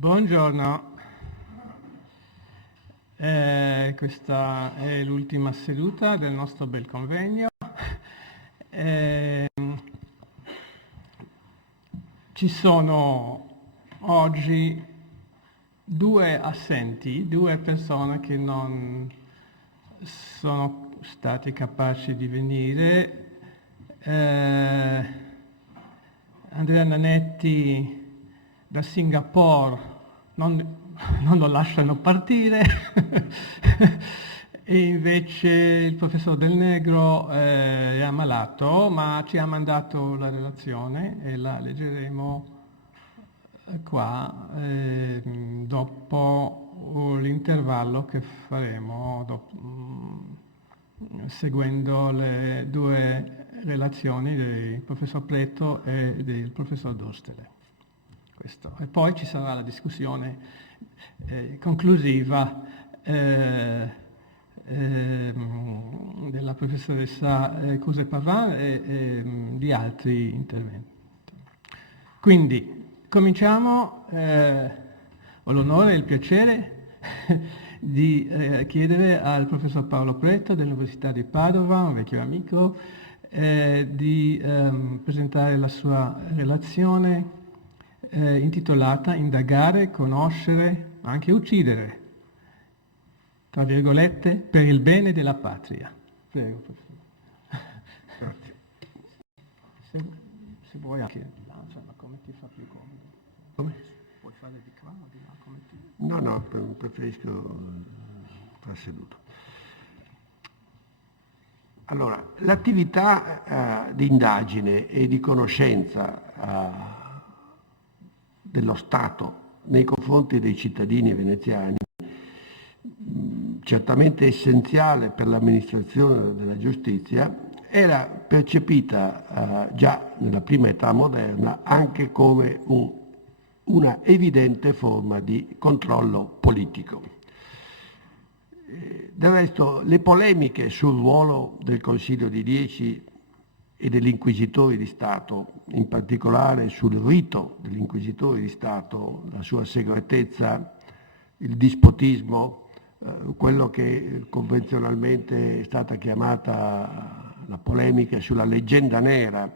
Buongiorno, questa è l'ultima seduta del nostro bel convegno. Ci sono oggi due assenti, due persone che non sono stati capaci di venire. Andrea Nanetti da Singapore non lo lasciano partire e invece il professor Del Negro è ammalato, ma ci ha mandato la relazione e la leggeremo qua dopo l'intervallo che faremo seguendo le due relazioni del professor Preto e del professor Dostele. Questo. E poi ci sarà la discussione conclusiva della professoressa Cuse Pavan e di altri interventi. Quindi cominciamo, ho l'onore e il piacere di chiedere al professor Paolo Preto dell'Università di Padova, un vecchio amico, di presentare la sua relazione intitolata Indagare, conoscere, ma anche uccidere, tra virgolette, per il bene della patria. Prego, professore. Grazie. Se vuoi anche, insomma, come ti fa più comodo. Come? Puoi fare di qua o di là, come ti... No, preferisco far seduto. Allora, l'attività di indagine e di conoscenza dello Stato nei confronti dei cittadini veneziani, certamente essenziale per l'amministrazione della giustizia, era percepita già nella prima età moderna anche come una evidente forma di controllo politico. Del resto, le polemiche sul ruolo del Consiglio di 10 e degli Inquisitori di Stato, in particolare sul rito degli Inquisitori di Stato, la sua segretezza, il dispotismo, quello che convenzionalmente è stata chiamata la polemica sulla leggenda nera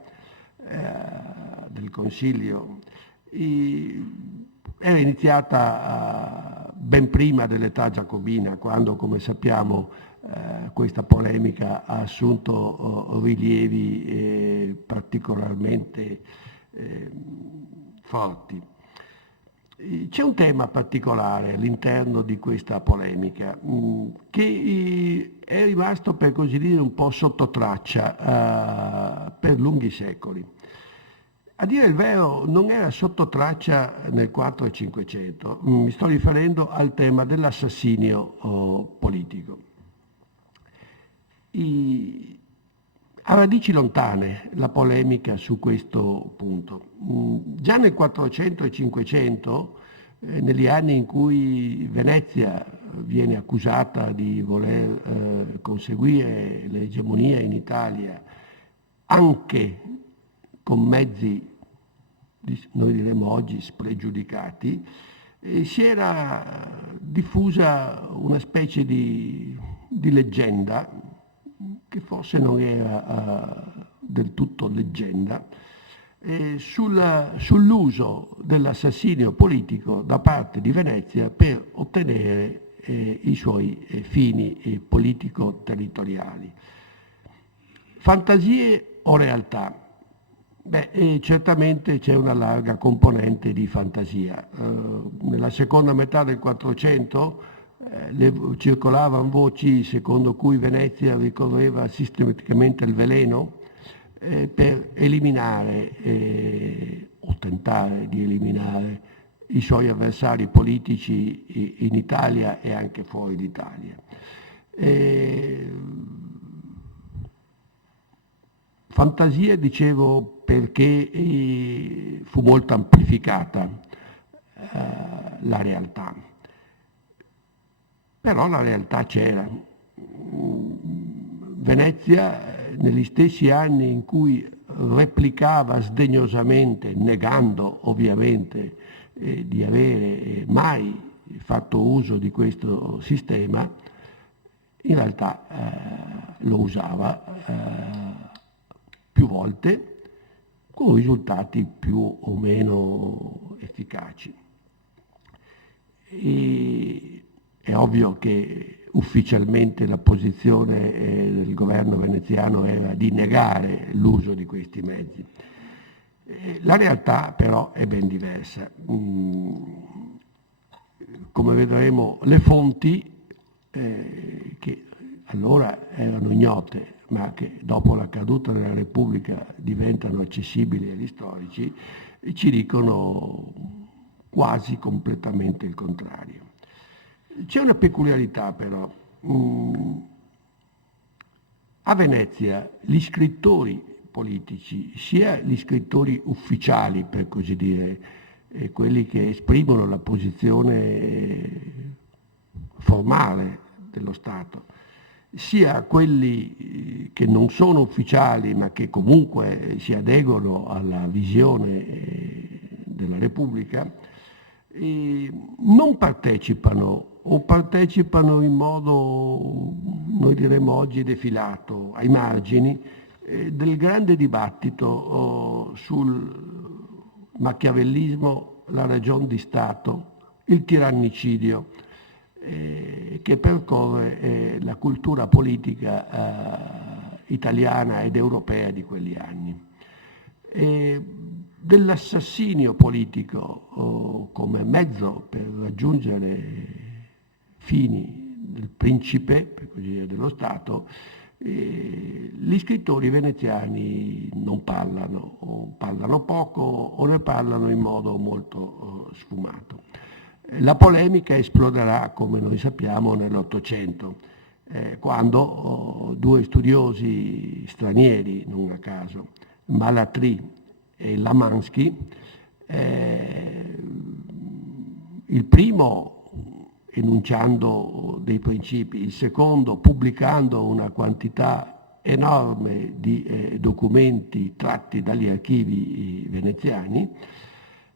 del Consiglio, era iniziata ben prima dell'età giacobina, quando, come sappiamo, questa polemica ha assunto rilievi particolarmente forti. C'è un tema particolare all'interno di questa polemica che è rimasto, per così dire, un po' sotto traccia per lunghi secoli. A dire il vero, non era sotto traccia nel 4 e 500, mi sto riferendo al tema dell'assassinio politico. Ha radici lontane la polemica su questo punto. Già nel 400 e 500, negli anni in cui Venezia viene accusata di voler conseguire l'egemonia in Italia, anche con mezzi, noi diremmo oggi, spregiudicati, si era diffusa una specie di leggenda, che forse non era del tutto leggenda, sull'uso dell'assassinio politico da parte di Venezia per ottenere i suoi fini politico-territoriali. Fantasie o realtà? Certamente c'è una larga componente di fantasia. Nella seconda metà del 400 circolavano voci secondo cui Venezia ricorreva sistematicamente al veleno per eliminare o tentare di eliminare i suoi avversari politici in Italia e anche fuori d'Italia. Fantasia, dicevo, perché fu molto amplificata la realtà. Però la realtà c'era. Venezia, negli stessi anni in cui replicava sdegnosamente, negando ovviamente di avere mai fatto uso di questo sistema, in realtà lo usava più volte con risultati più o meno efficaci. È ovvio che ufficialmente la posizione del governo veneziano era di negare l'uso di questi mezzi. La realtà però è ben diversa. Come vedremo, le fonti che allora erano ignote, ma che dopo la caduta della Repubblica diventano accessibili agli storici, ci dicono quasi completamente il contrario. C'è una peculiarità però. A Venezia gli scrittori politici, sia gli scrittori ufficiali, per così dire, quelli che esprimono la posizione formale dello Stato, sia quelli che non sono ufficiali ma che comunque si adeguano alla visione della Repubblica, non partecipano o partecipano in modo, noi diremmo oggi, defilato, ai margini del grande dibattito sul machiavellismo, la ragion di Stato, il tirannicidio, che percorre la cultura politica italiana ed europea di quegli anni. Dell'assassinio politico come mezzo per raggiungere fini del principe, per così dire, dello Stato, gli scrittori veneziani non parlano, o parlano poco o ne parlano in modo molto sfumato. La polemica esploderà, come noi sappiamo, nell'Ottocento, quando due studiosi stranieri, non a caso, Malatry e Lamansky, il primo enunciando dei principi, il secondo pubblicando una quantità enorme di documenti tratti dagli archivi veneziani,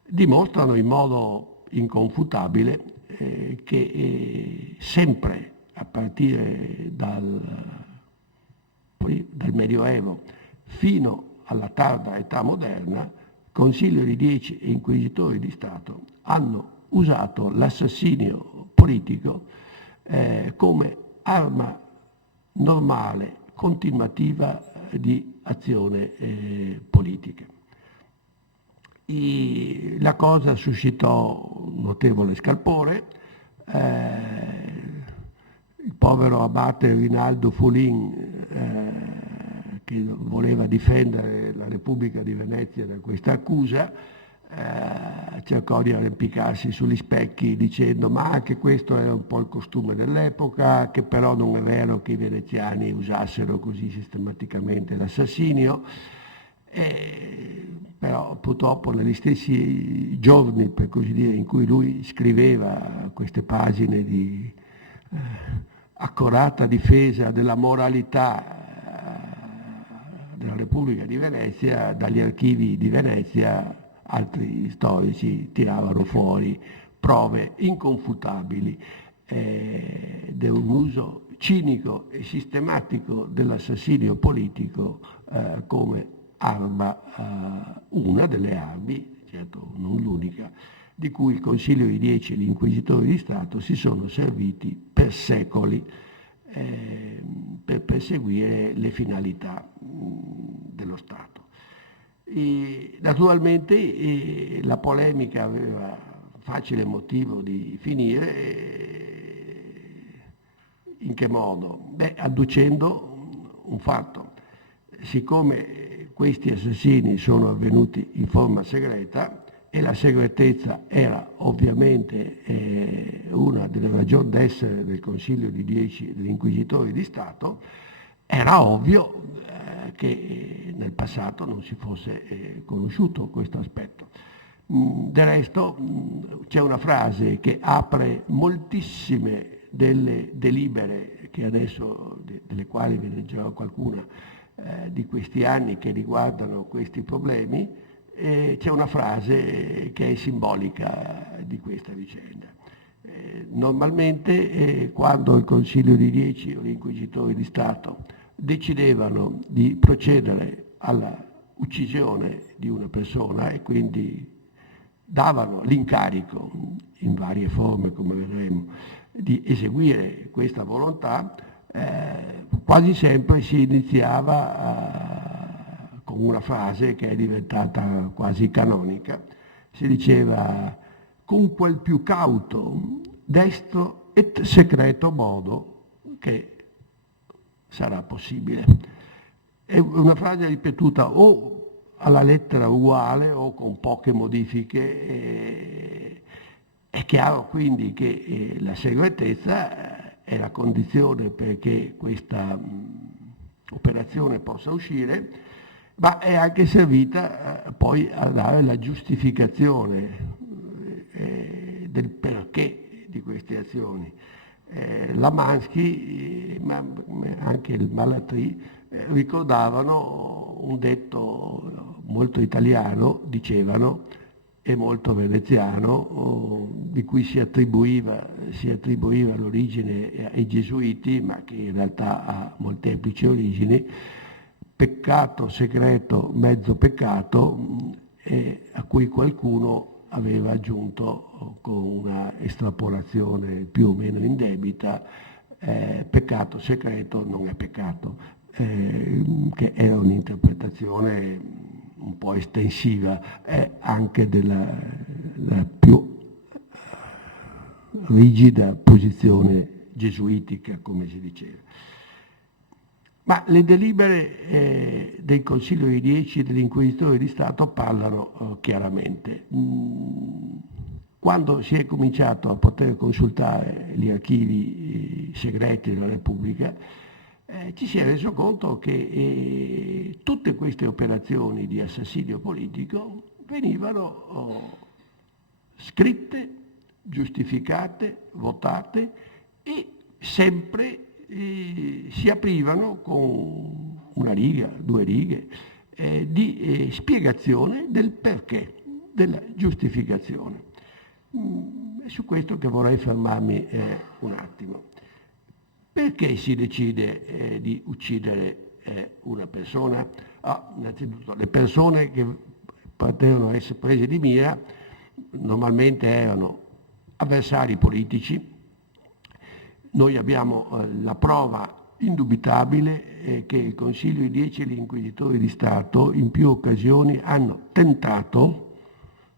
dimostrano in modo inconfutabile che sempre a partire dal Medioevo fino alla tarda età moderna, Consiglio di 10 e inquisitori di Stato hanno usato l'assassinio politico come arma normale, continuativa di azione politica. La cosa suscitò un notevole scalpore. Il povero abate Rinaldo Folin, che voleva difendere la Repubblica di Venezia da questa accusa, cercò di arrampicarsi sugli specchi dicendo ma anche questo era un po' il costume dell'epoca, che però non è vero che i veneziani usassero così sistematicamente l'assassinio. Però purtroppo negli stessi giorni, per così dire, in cui lui scriveva queste pagine di accurata difesa della moralità della Repubblica di Venezia, dagli archivi di Venezia altri storici tiravano fuori prove inconfutabili di un uso cinico e sistematico dell'assassinio politico come arma, una delle armi, certo non l'unica, di cui il Consiglio di 10 e gli inquisitori di Stato si sono serviti per secoli per perseguire le finalità dello Stato. Naturalmente la polemica aveva facile motivo di finire. In che modo? Adducendo un fatto. Siccome questi assassini sono avvenuti in forma segreta e la segretezza era ovviamente una delle ragioni d'essere del Consiglio di 10 degli inquisitori di Stato, era ovvio che nel passato non si fosse conosciuto questo aspetto. Del resto c'è una frase che apre moltissime delle delibere che adesso, delle quali vi leggerò qualcuna, di questi anni che riguardano questi problemi, c'è una frase che è simbolica di questa vicenda. Normalmente quando il Consiglio di 10 o gli inquisitori di Stato decidevano di procedere alla uccisione di una persona e quindi davano l'incarico, in varie forme come vedremo, di eseguire questa volontà, quasi sempre si iniziava con una frase che è diventata quasi canonica. Si diceva: con quel più cauto, destro et secreto modo che sarà possibile. È una frase ripetuta o alla lettera uguale o con poche modifiche. È chiaro quindi che la segretezza è la condizione perché questa operazione possa uscire, ma è anche servita poi a dare la giustificazione del perché di queste azioni. La Mansky, ma anche il Malatri, ricordavano un detto molto italiano, dicevano, e molto veneziano, di cui si attribuiva l'origine ai Gesuiti, ma che in realtà ha molteplici origini: peccato segreto, mezzo peccato, a cui qualcuno aveva aggiunto con una estrapolazione più o meno indebita: peccato segreto non è peccato, che era un'interpretazione un po' estensiva anche della più rigida posizione gesuitica, come si diceva. Ma le delibere del Consiglio di 10 e dell'Inquisitore di Stato parlano chiaramente. Quando si è cominciato a poter consultare gli archivi segreti della Repubblica, ci si è reso conto che tutte queste operazioni di assassinio politico venivano scritte, giustificate, votate e sempre si aprivano con una riga, 2 righe di spiegazione del perché, della giustificazione. È su questo che vorrei fermarmi un attimo. Perché si decide di uccidere una persona? Innanzitutto, le persone che potevano essere prese di mira normalmente erano avversari politici. Noi abbiamo la prova indubitabile che il Consiglio di 10 e gli Inquisitori di Stato in più occasioni hanno tentato,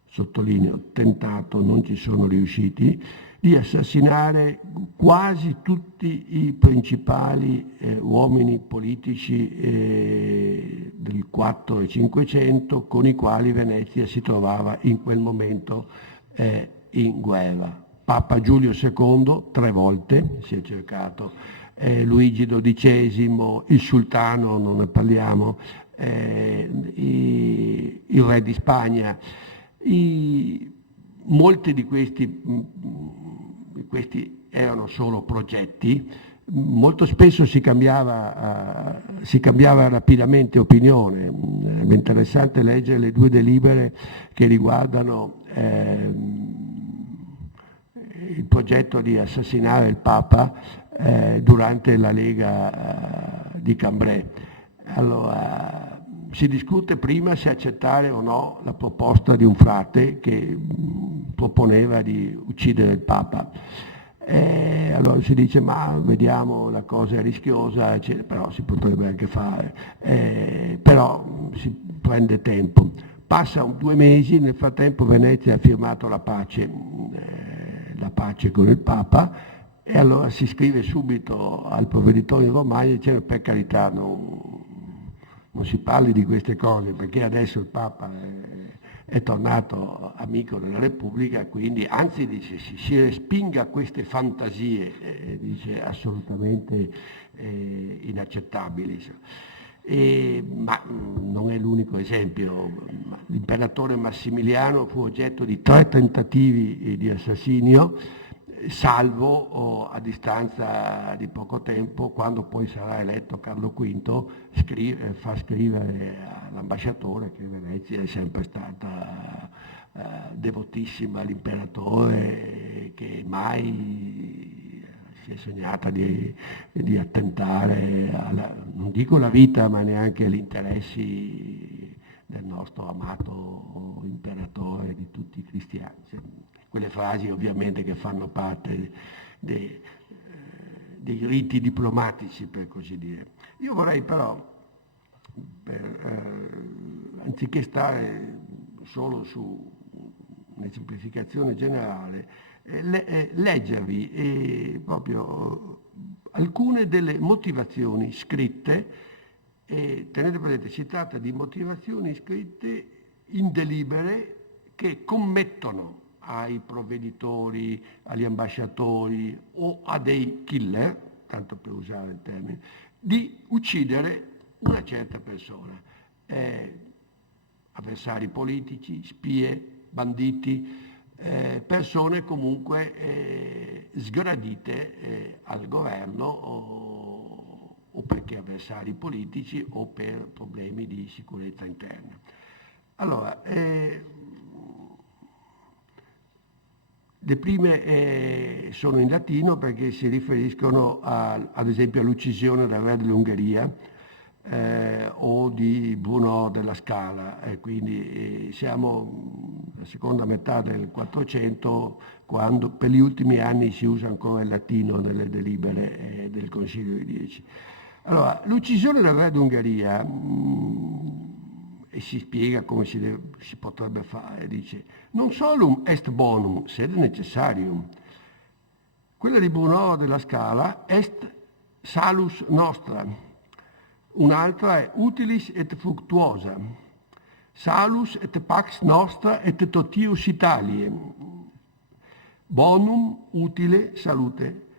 sottolineo tentato, non ci sono riusciti, di assassinare quasi tutti i principali uomini politici del 4 e 500 con i quali Venezia si trovava in quel momento in guerra. Papa Giulio II 3 volte si è cercato, Luigi XII, il sultano, non ne parliamo, il re di Spagna. Molti di questi erano solo progetti, molto spesso si cambiava rapidamente opinione. È interessante leggere le 2 delibere che riguardano il progetto di assassinare il Papa durante la Lega di Cambrai. Allora, si discute prima se accettare o no la proposta di un frate che proponeva di uccidere il Papa. Allora si dice: ma vediamo, la cosa è rischiosa, eccetera, però si potrebbe anche fare, però si prende tempo. Passano 2 mesi, nel frattempo Venezia ha firmato la pace con il Papa, e allora si scrive subito al provveditore romano dicendo: per carità, non si parli di queste cose, perché adesso il Papa è tornato amico della Repubblica, quindi anzi dice si respinga queste fantasie, dice assolutamente inaccettabili. Ma non è l'unico esempio. L'imperatore Massimiliano fu oggetto di 3 tentativi di assassinio, salvo a distanza di poco tempo, quando poi sarà eletto Carlo V, fa scrivere all'ambasciatore che Venezia è sempre stata devotissima all'imperatore, che mai si è sognata di attentare non dico la vita, ma neanche agli interessi del nostro amato imperatore di tutti i cristiani. Quelle frasi ovviamente che fanno parte dei riti diplomatici, per così dire. Io vorrei però, anziché stare solo su un'esemplificazione generale, leggervi proprio alcune delle motivazioni scritte. E tenete presente, si tratta di motivazioni scritte in delibere che commettono ai provveditori, agli ambasciatori o a dei killer, tanto per usare il termine, di uccidere una certa persona. Avversari politici, spie, banditi, persone comunque sgradite al governo o perché avversari politici o per problemi di sicurezza interna. Allora, le prime sono in latino perché si riferiscono ad esempio all'uccisione del re dell'Ungheria o di Bruno della Scala, quindi siamo alla seconda metà del 400, quando per gli ultimi anni si usa ancora il latino nelle delibere del Consiglio dei 10. Allora, l'uccisione del re d'Ungheria, e si spiega come si potrebbe fare, dice: non solum est bonum, sed necessarium. Quella di Bruno della Scala est salus nostra, un'altra è utilis et fructuosa, salus et pax nostra et totius Italiae, bonum, utile, salute.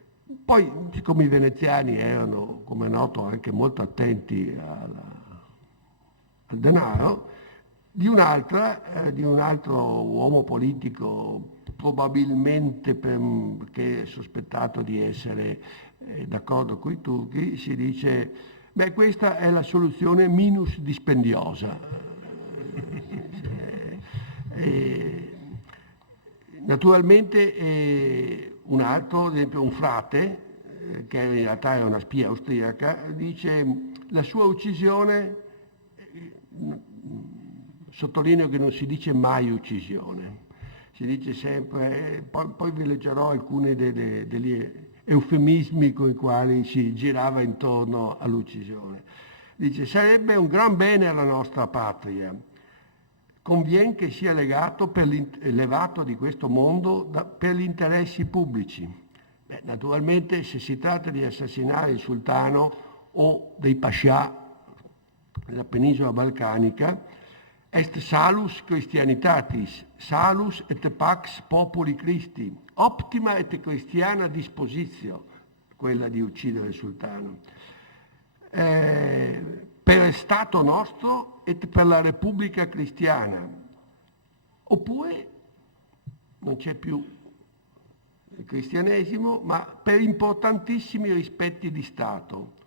Poi, siccome i veneziani erano, come è noto, anche molto attenti al denaro, di un altro uomo politico, probabilmente perché è sospettato di essere d'accordo con i turchi, si dice: beh, questa è la soluzione minus dispendiosa. Naturalmente un altro, ad esempio un frate, che in realtà è una spia austriaca, dice: la sua uccisione, sottolineo che non si dice mai uccisione, si dice sempre, poi vi leggerò alcuni degli eufemismi con i quali si girava intorno all'uccisione. Dice: sarebbe un gran bene alla nostra patria, convien che sia levato di questo mondo per gli interessi pubblici. Naturalmente, se si tratta di assassinare il sultano o dei pascià nella penisola balcanica, est salus Christianitatis, salus et pax populi Christi, optima et Christiana dispositio, quella di uccidere il sultano, per il Stato nostro e per la Repubblica Cristiana. Oppure non c'è più il cristianesimo, ma per importantissimi rispetti di Stato,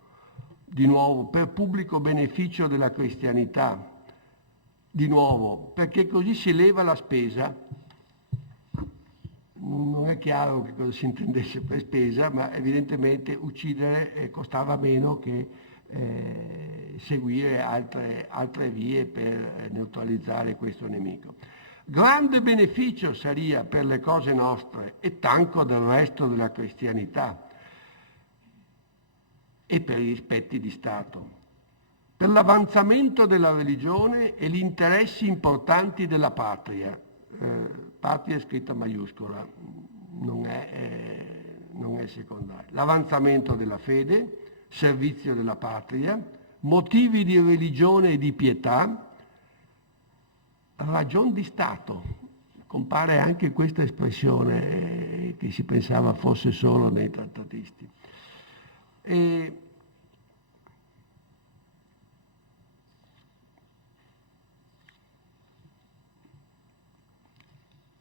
di nuovo per pubblico beneficio della cristianità, di nuovo perché così si leva la spesa. Non è chiaro che cosa si intendesse per spesa, ma evidentemente uccidere costava meno che seguire altre vie per neutralizzare questo nemico. Grande beneficio saria per le cose nostre e tanto del resto della cristianità e per i rispetti di Stato, per l'avanzamento della religione e gli interessi importanti della patria. Patria è scritta maiuscola, non è secondaria. L'avanzamento della fede, servizio della patria, motivi di religione e di pietà, ragion di Stato. Compare anche questa espressione che si pensava fosse solo nei trattatisti.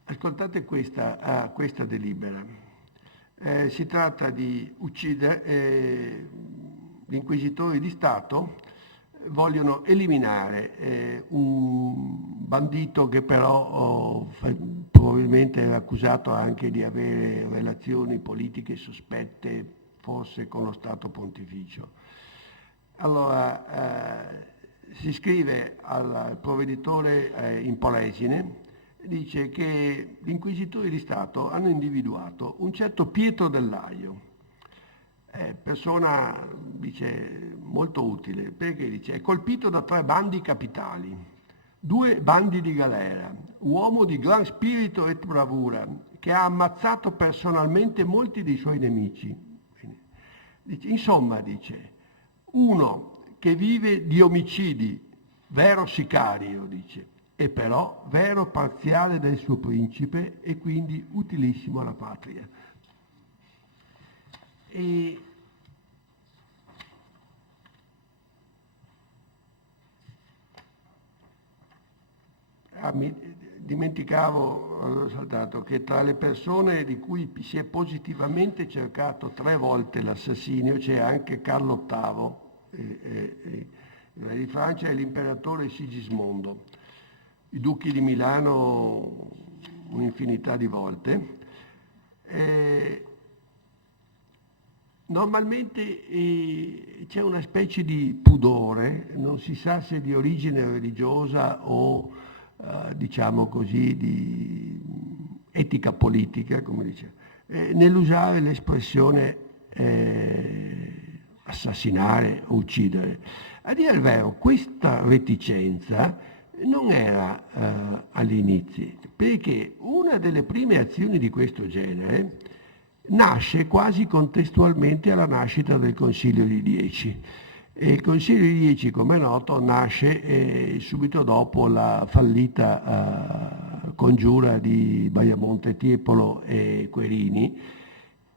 Ascoltate questa delibera. Si tratta di uccidere, gli inquisitori di Stato vogliono eliminare un bandito che però probabilmente era accusato anche di avere relazioni politiche sospette, forse con lo Stato Pontificio. Allora, si scrive al provveditore in Polesine, dice che gli inquisitori di Stato hanno individuato un certo Pietro Dell'Aio, persona, dice, molto utile, perché dice è colpito da 3 bandi capitali, 2 bandi di galera, uomo di gran spirito e bravura, che ha ammazzato personalmente molti dei suoi nemici. Dice, insomma, dice, uno che vive di omicidi, vero sicario, dice, e però vero parziale del suo principe e quindi utilissimo alla patria. E dimenticavo, avevo saltato, che tra le persone di cui si è positivamente cercato 3 volte l'assassinio c'è anche Carlo VIII, il re di Francia, e l'imperatore Sigismondo, i duchi di Milano un'infinità di volte. Normalmente c'è una specie di pudore, non si sa se di origine religiosa o diciamo così di etica politica, come dice, nell'usare l'espressione assassinare o uccidere. A dire il vero, questa reticenza non era all'inizio, perché una delle prime azioni di questo genere nasce quasi contestualmente alla nascita del Consiglio di 10. E il Consiglio di 10, come è noto, nasce subito dopo la fallita congiura di Baiamonte, Tiepolo e Querini.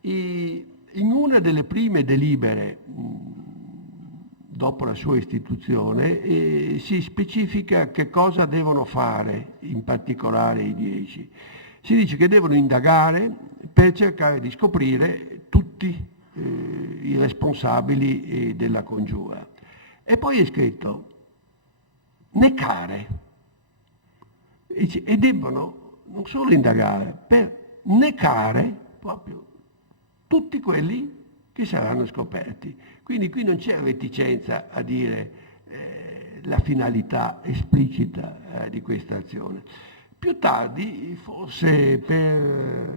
In una delle prime delibere dopo la sua istituzione si specifica che cosa devono fare in particolare i 10. Si dice che devono indagare per cercare di scoprire tutti i responsabili della congiura. E poi è scritto necare, e debbono non solo indagare, per necare proprio tutti quelli che saranno scoperti. Quindi qui non c'è reticenza a dire la finalità esplicita di questa azione. Più tardi, forse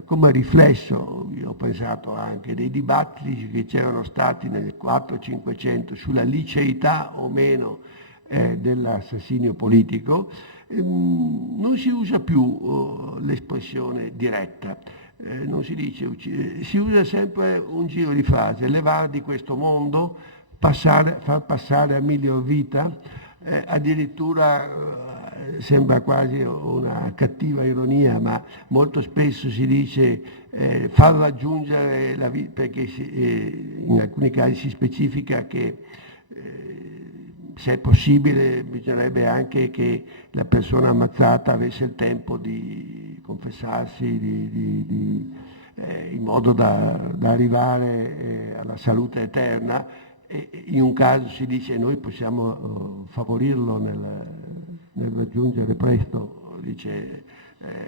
come riflesso, io ho pensato anche dei dibattiti che c'erano stati nel 400-500 sulla liceità o meno dell'assassinio politico, non si usa più l'espressione diretta, non si dice si usa sempre un giro di frase, levar di questo mondo, far passare a miglior vita, addirittura sembra quasi una cattiva ironia, ma molto spesso si dice far raggiungere la vita, perché in alcuni casi si specifica che se è possibile bisognerebbe anche che la persona ammazzata avesse il tempo di confessarsi, in modo da arrivare alla salute eterna. E in un caso si dice noi possiamo favorirlo nel raggiungere presto, dice,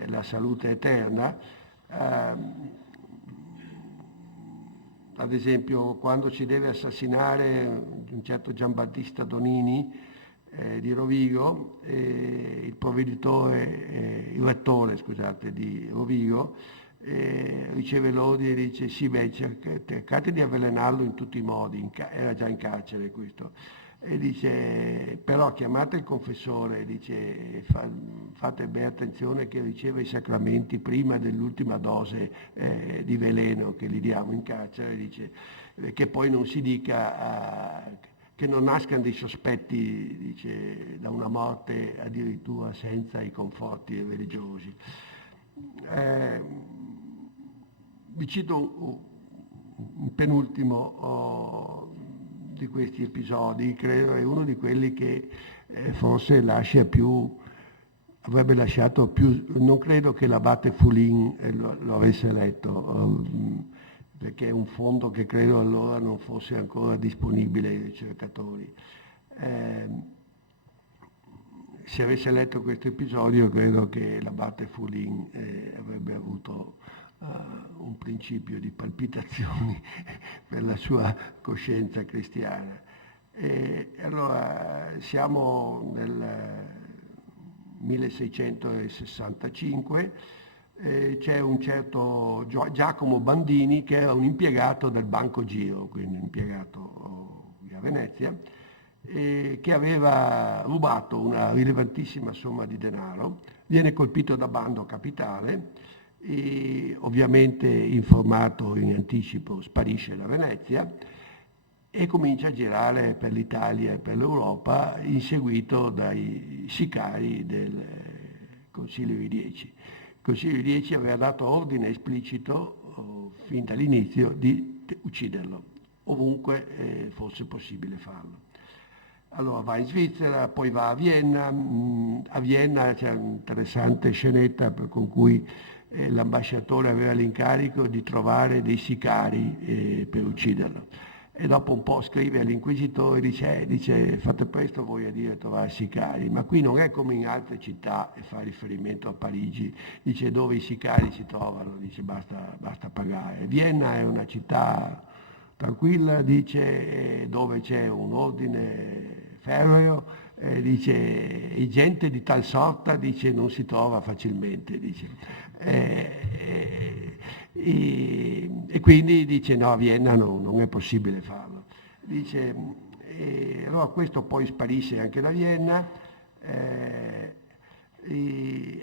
la salute eterna. Ad esempio, quando si deve assassinare un certo Giambattista Donini di Rovigo, il provveditore, il rettore, scusate, di Rovigo, riceve l'ordine e dice sì, beh, cercate di avvelenarlo in tutti i modi, era già in carcere questo. E dice, però chiamate il confessore, dice, fate bene attenzione che riceva i sacramenti prima dell'ultima dose di veleno che gli diamo in carcere, dice, che poi non si dica che non nascano dei sospetti, dice, da una morte addirittura senza i conforti religiosi. Vi cito un penultimo di questi episodi, credo è uno di quelli che forse avrebbe lasciato più, non credo che l'abate Foulin lo avesse letto, perché è un fondo che credo allora non fosse ancora disponibile ai ricercatori. Se avesse letto questo episodio credo che l'abate Foulin avrebbe avuto un principio di palpitazioni per la sua coscienza cristiana. E allora siamo nel 1665, c'è un certo Giacomo Bandini che era un impiegato del Banco Giro, quindi un impiegato a Venezia, che aveva rubato una rilevantissima somma di denaro, viene colpito da bando capitale e ovviamente informato in anticipo sparisce da Venezia e comincia a girare per l'Italia e per l'Europa inseguito dai sicari del Consiglio di Dieci. Il Consiglio di Dieci aveva dato ordine esplicito fin dall'inizio di ucciderlo, ovunque fosse possibile farlo. Allora va in Svizzera, poi va a Vienna. A Vienna c'è un'interessante scenetta con cui l'ambasciatore aveva l'incarico di trovare dei sicari per ucciderlo. E dopo un po' scrive all'inquisitore, dice fate presto voi a dire trovare sicari, ma qui non è come in altre città, e fa riferimento a Parigi, dice dove i sicari si trovano, dice basta pagare. Vienna è una città tranquilla, dice, dove c'è un ordine ferreo, dice, e gente di tal sorta, dice, non si trova facilmente, dice. E quindi dice no, a Vienna non è possibile farlo. Dice, allora questo poi sparisce anche da Vienna.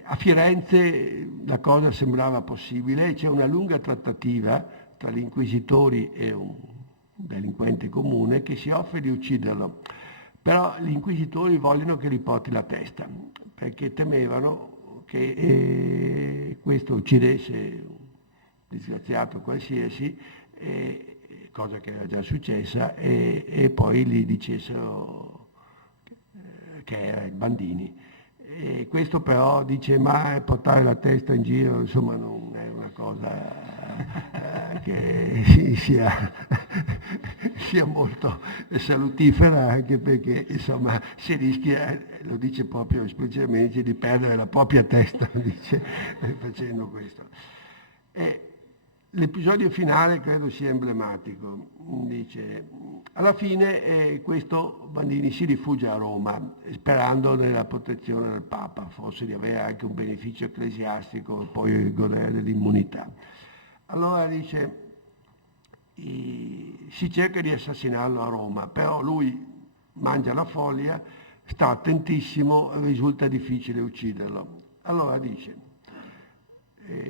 A Firenze la cosa sembrava possibile, c'è una lunga trattativa tra gli inquisitori e un delinquente comune che si offre di ucciderlo, però gli inquisitori vogliono che gli porti la testa, perché temevano che questo uccidesse un disgraziato qualsiasi, cosa che era già successa, e poi gli dicessero che era il Bandini. E questo però dice, ma portare la testa in giro, insomma, non è una cosa che sia molto salutifera, anche perché insomma si rischia, lo dice proprio esplicitamente, di perdere la propria testa, dice, facendo questo. L'episodio finale credo sia emblematico, dice, alla fine questo Bandini si rifugia a Roma sperando nella protezione del Papa, forse di avere anche un beneficio ecclesiastico e poi godere dell'immunità. Allora dice, si cerca di assassinarlo a Roma, però lui mangia la foglia, sta attentissimo, risulta difficile ucciderlo. Allora dice,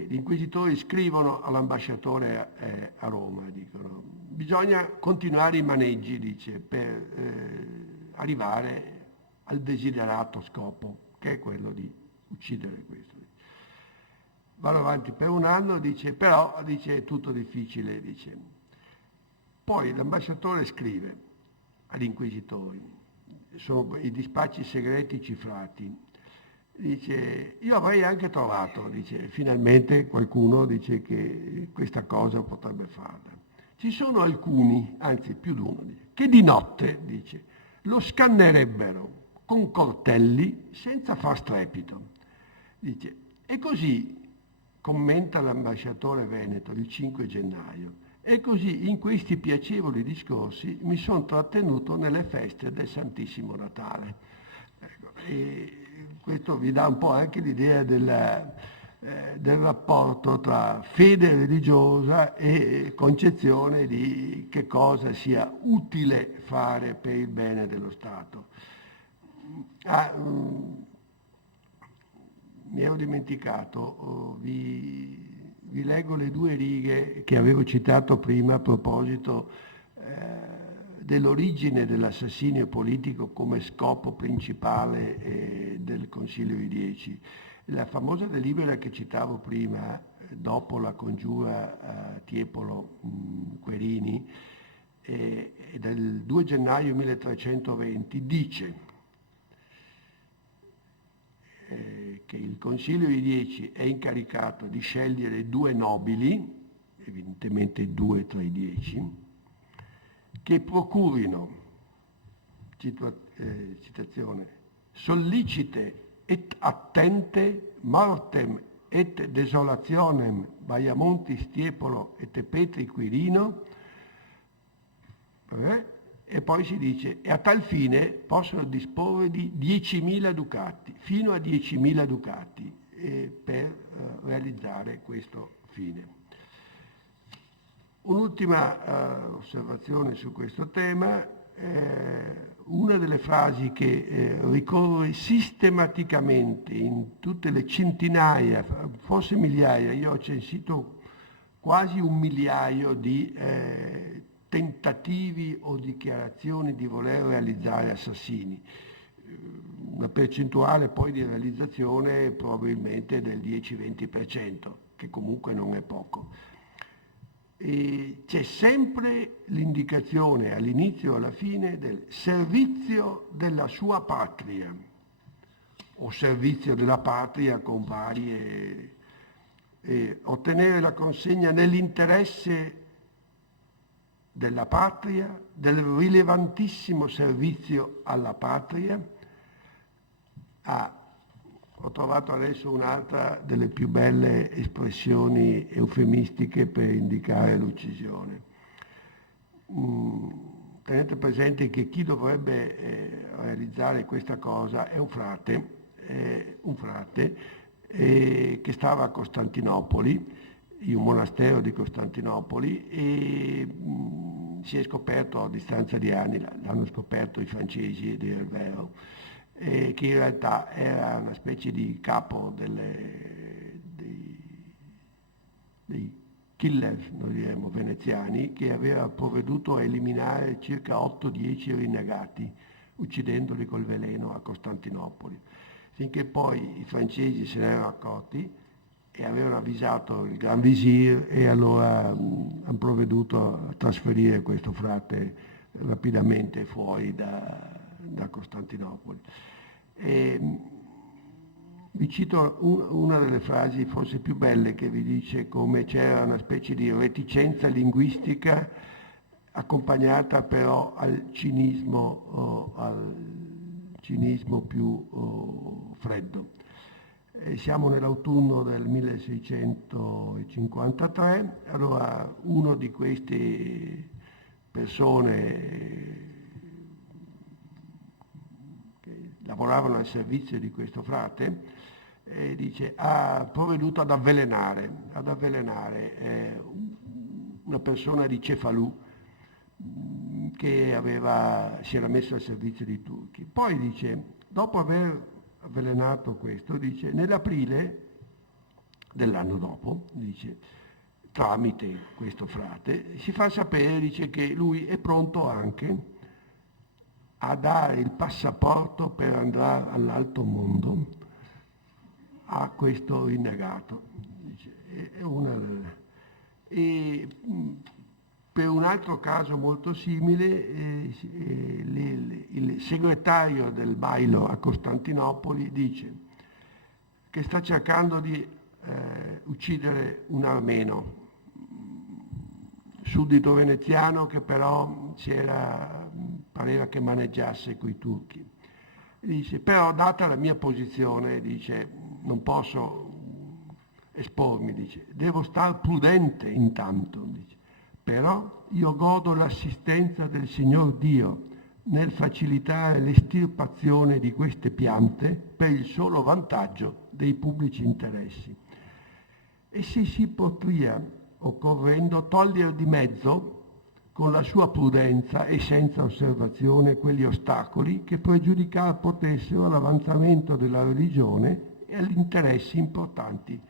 gli inquisitori scrivono all'ambasciatore a Roma, dicono, bisogna continuare i maneggi, dice, per arrivare al desiderato scopo, che è quello di uccidere questo. Vanno avanti per un anno, dice, però dice, è tutto difficile, dice. Poi l'ambasciatore scrive agli inquisitori, sono i dispacci segreti cifrati, dice, io avrei anche trovato, dice, finalmente qualcuno dice che questa cosa potrebbe farla. Ci sono alcuni, anzi più di uno, dice, che di notte, dice, lo scannerebbero con coltelli senza far strepito. Dice, e così, commenta l'ambasciatore veneto il 5 gennaio, e così in questi piacevoli discorsi mi sono trattenuto nelle feste del Santissimo Natale. Ecco, e questo vi dà un po' anche l'idea del rapporto tra fede religiosa e concezione di che cosa sia utile fare per il bene dello Stato. Mi ero dimenticato, vi leggo le due righe che avevo citato prima a proposito dell'origine dell'assassinio politico come scopo principale del Consiglio di Dieci. La famosa delibera che citavo prima, dopo la congiura Tiepolo-Querini, del 2 gennaio 1320, dice che il Consiglio di Dieci è incaricato di scegliere due nobili, evidentemente 2 tra i 10, che procurino, citazione, sollicite et attente mortem et desolationem Baiamontis Tiepolo et Petri Quirino, e poi si dice, e a tal fine possono disporre di 10.000 ducati, fino a 10.000 ducati, per realizzare questo fine. Un'ultima osservazione su questo tema, una delle frasi che ricorre sistematicamente in tutte le centinaia, forse migliaia, io ho censito quasi 1 migliaio di tentativi o dichiarazioni di voler realizzare assassini, una percentuale poi di realizzazione probabilmente del 10-20%, che comunque non è poco. E c'è sempre l'indicazione all'inizio e alla fine del servizio della sua patria, o servizio della patria con varie... ottenere la consegna nell'interesse della patria, del rilevantissimo servizio alla patria. Ho trovato adesso un'altra delle più belle espressioni eufemistiche per indicare l'uccisione. Tenete presente che chi dovrebbe realizzare questa cosa è un frate che stava a Costantinopoli, in un monastero di Costantinopoli, e si è scoperto a distanza di anni, l'hanno scoperto i francesi, a dire il vero, che in realtà era una specie di capo dei killer, noi diremmo, veneziani, che aveva provveduto a eliminare circa 8-10 rinnegati, uccidendoli col veleno a Costantinopoli, finché poi i francesi se ne erano accorti e avevano avvisato il Gran Visir, e allora hanno provveduto a trasferire questo frate rapidamente fuori da Costantinopoli. Vi cito una delle frasi forse più belle, che vi dice come c'era una specie di reticenza linguistica accompagnata però al cinismo più freddo. Siamo nell'autunno del 1653, allora uno di queste persone che lavoravano al servizio di questo frate dice ha provveduto ad avvelenare una persona di Cefalù che si era messo al servizio dei turchi. Poi dice, dopo aver avvelenato questo, dice, nell'aprile dell'anno dopo, dice, tramite questo frate, si fa sapere, dice, che lui è pronto anche a dare il passaporto per andare all'alto mondo a questo rinnegato. Dice, per un altro caso molto simile, il segretario del bailo a Costantinopoli dice che sta cercando di uccidere un armeno, suddito veneziano, che però pareva che maneggiasse coi turchi. Dice, però data la mia posizione, dice, non posso espormi, dice, devo star prudente intanto, dice. Però io godo l'assistenza del Signor Dio nel facilitare l'estirpazione di queste piante per il solo vantaggio dei pubblici interessi. E se si potria, occorrendo, togliere di mezzo con la sua prudenza e senza osservazione quegli ostacoli che pregiudicare potessero l'avanzamento della religione e agli interessi importanti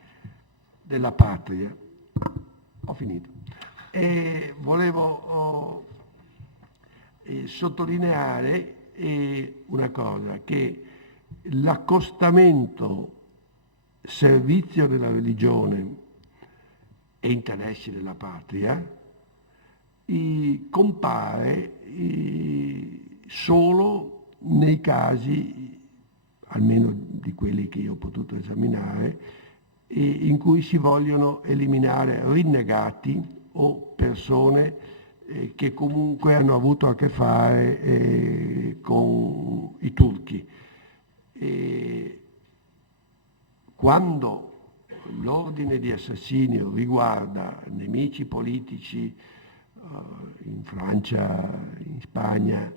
della patria. Ho finito. E volevo sottolineare una cosa, che l'accostamento servizio della religione e interessi della patria compare solo nei casi, almeno di quelli che io ho potuto esaminare, in cui si vogliono eliminare rinnegati o persone che comunque hanno avuto a che fare con i turchi. Quando l'ordine di assassinio riguarda nemici politici in Francia, in Spagna,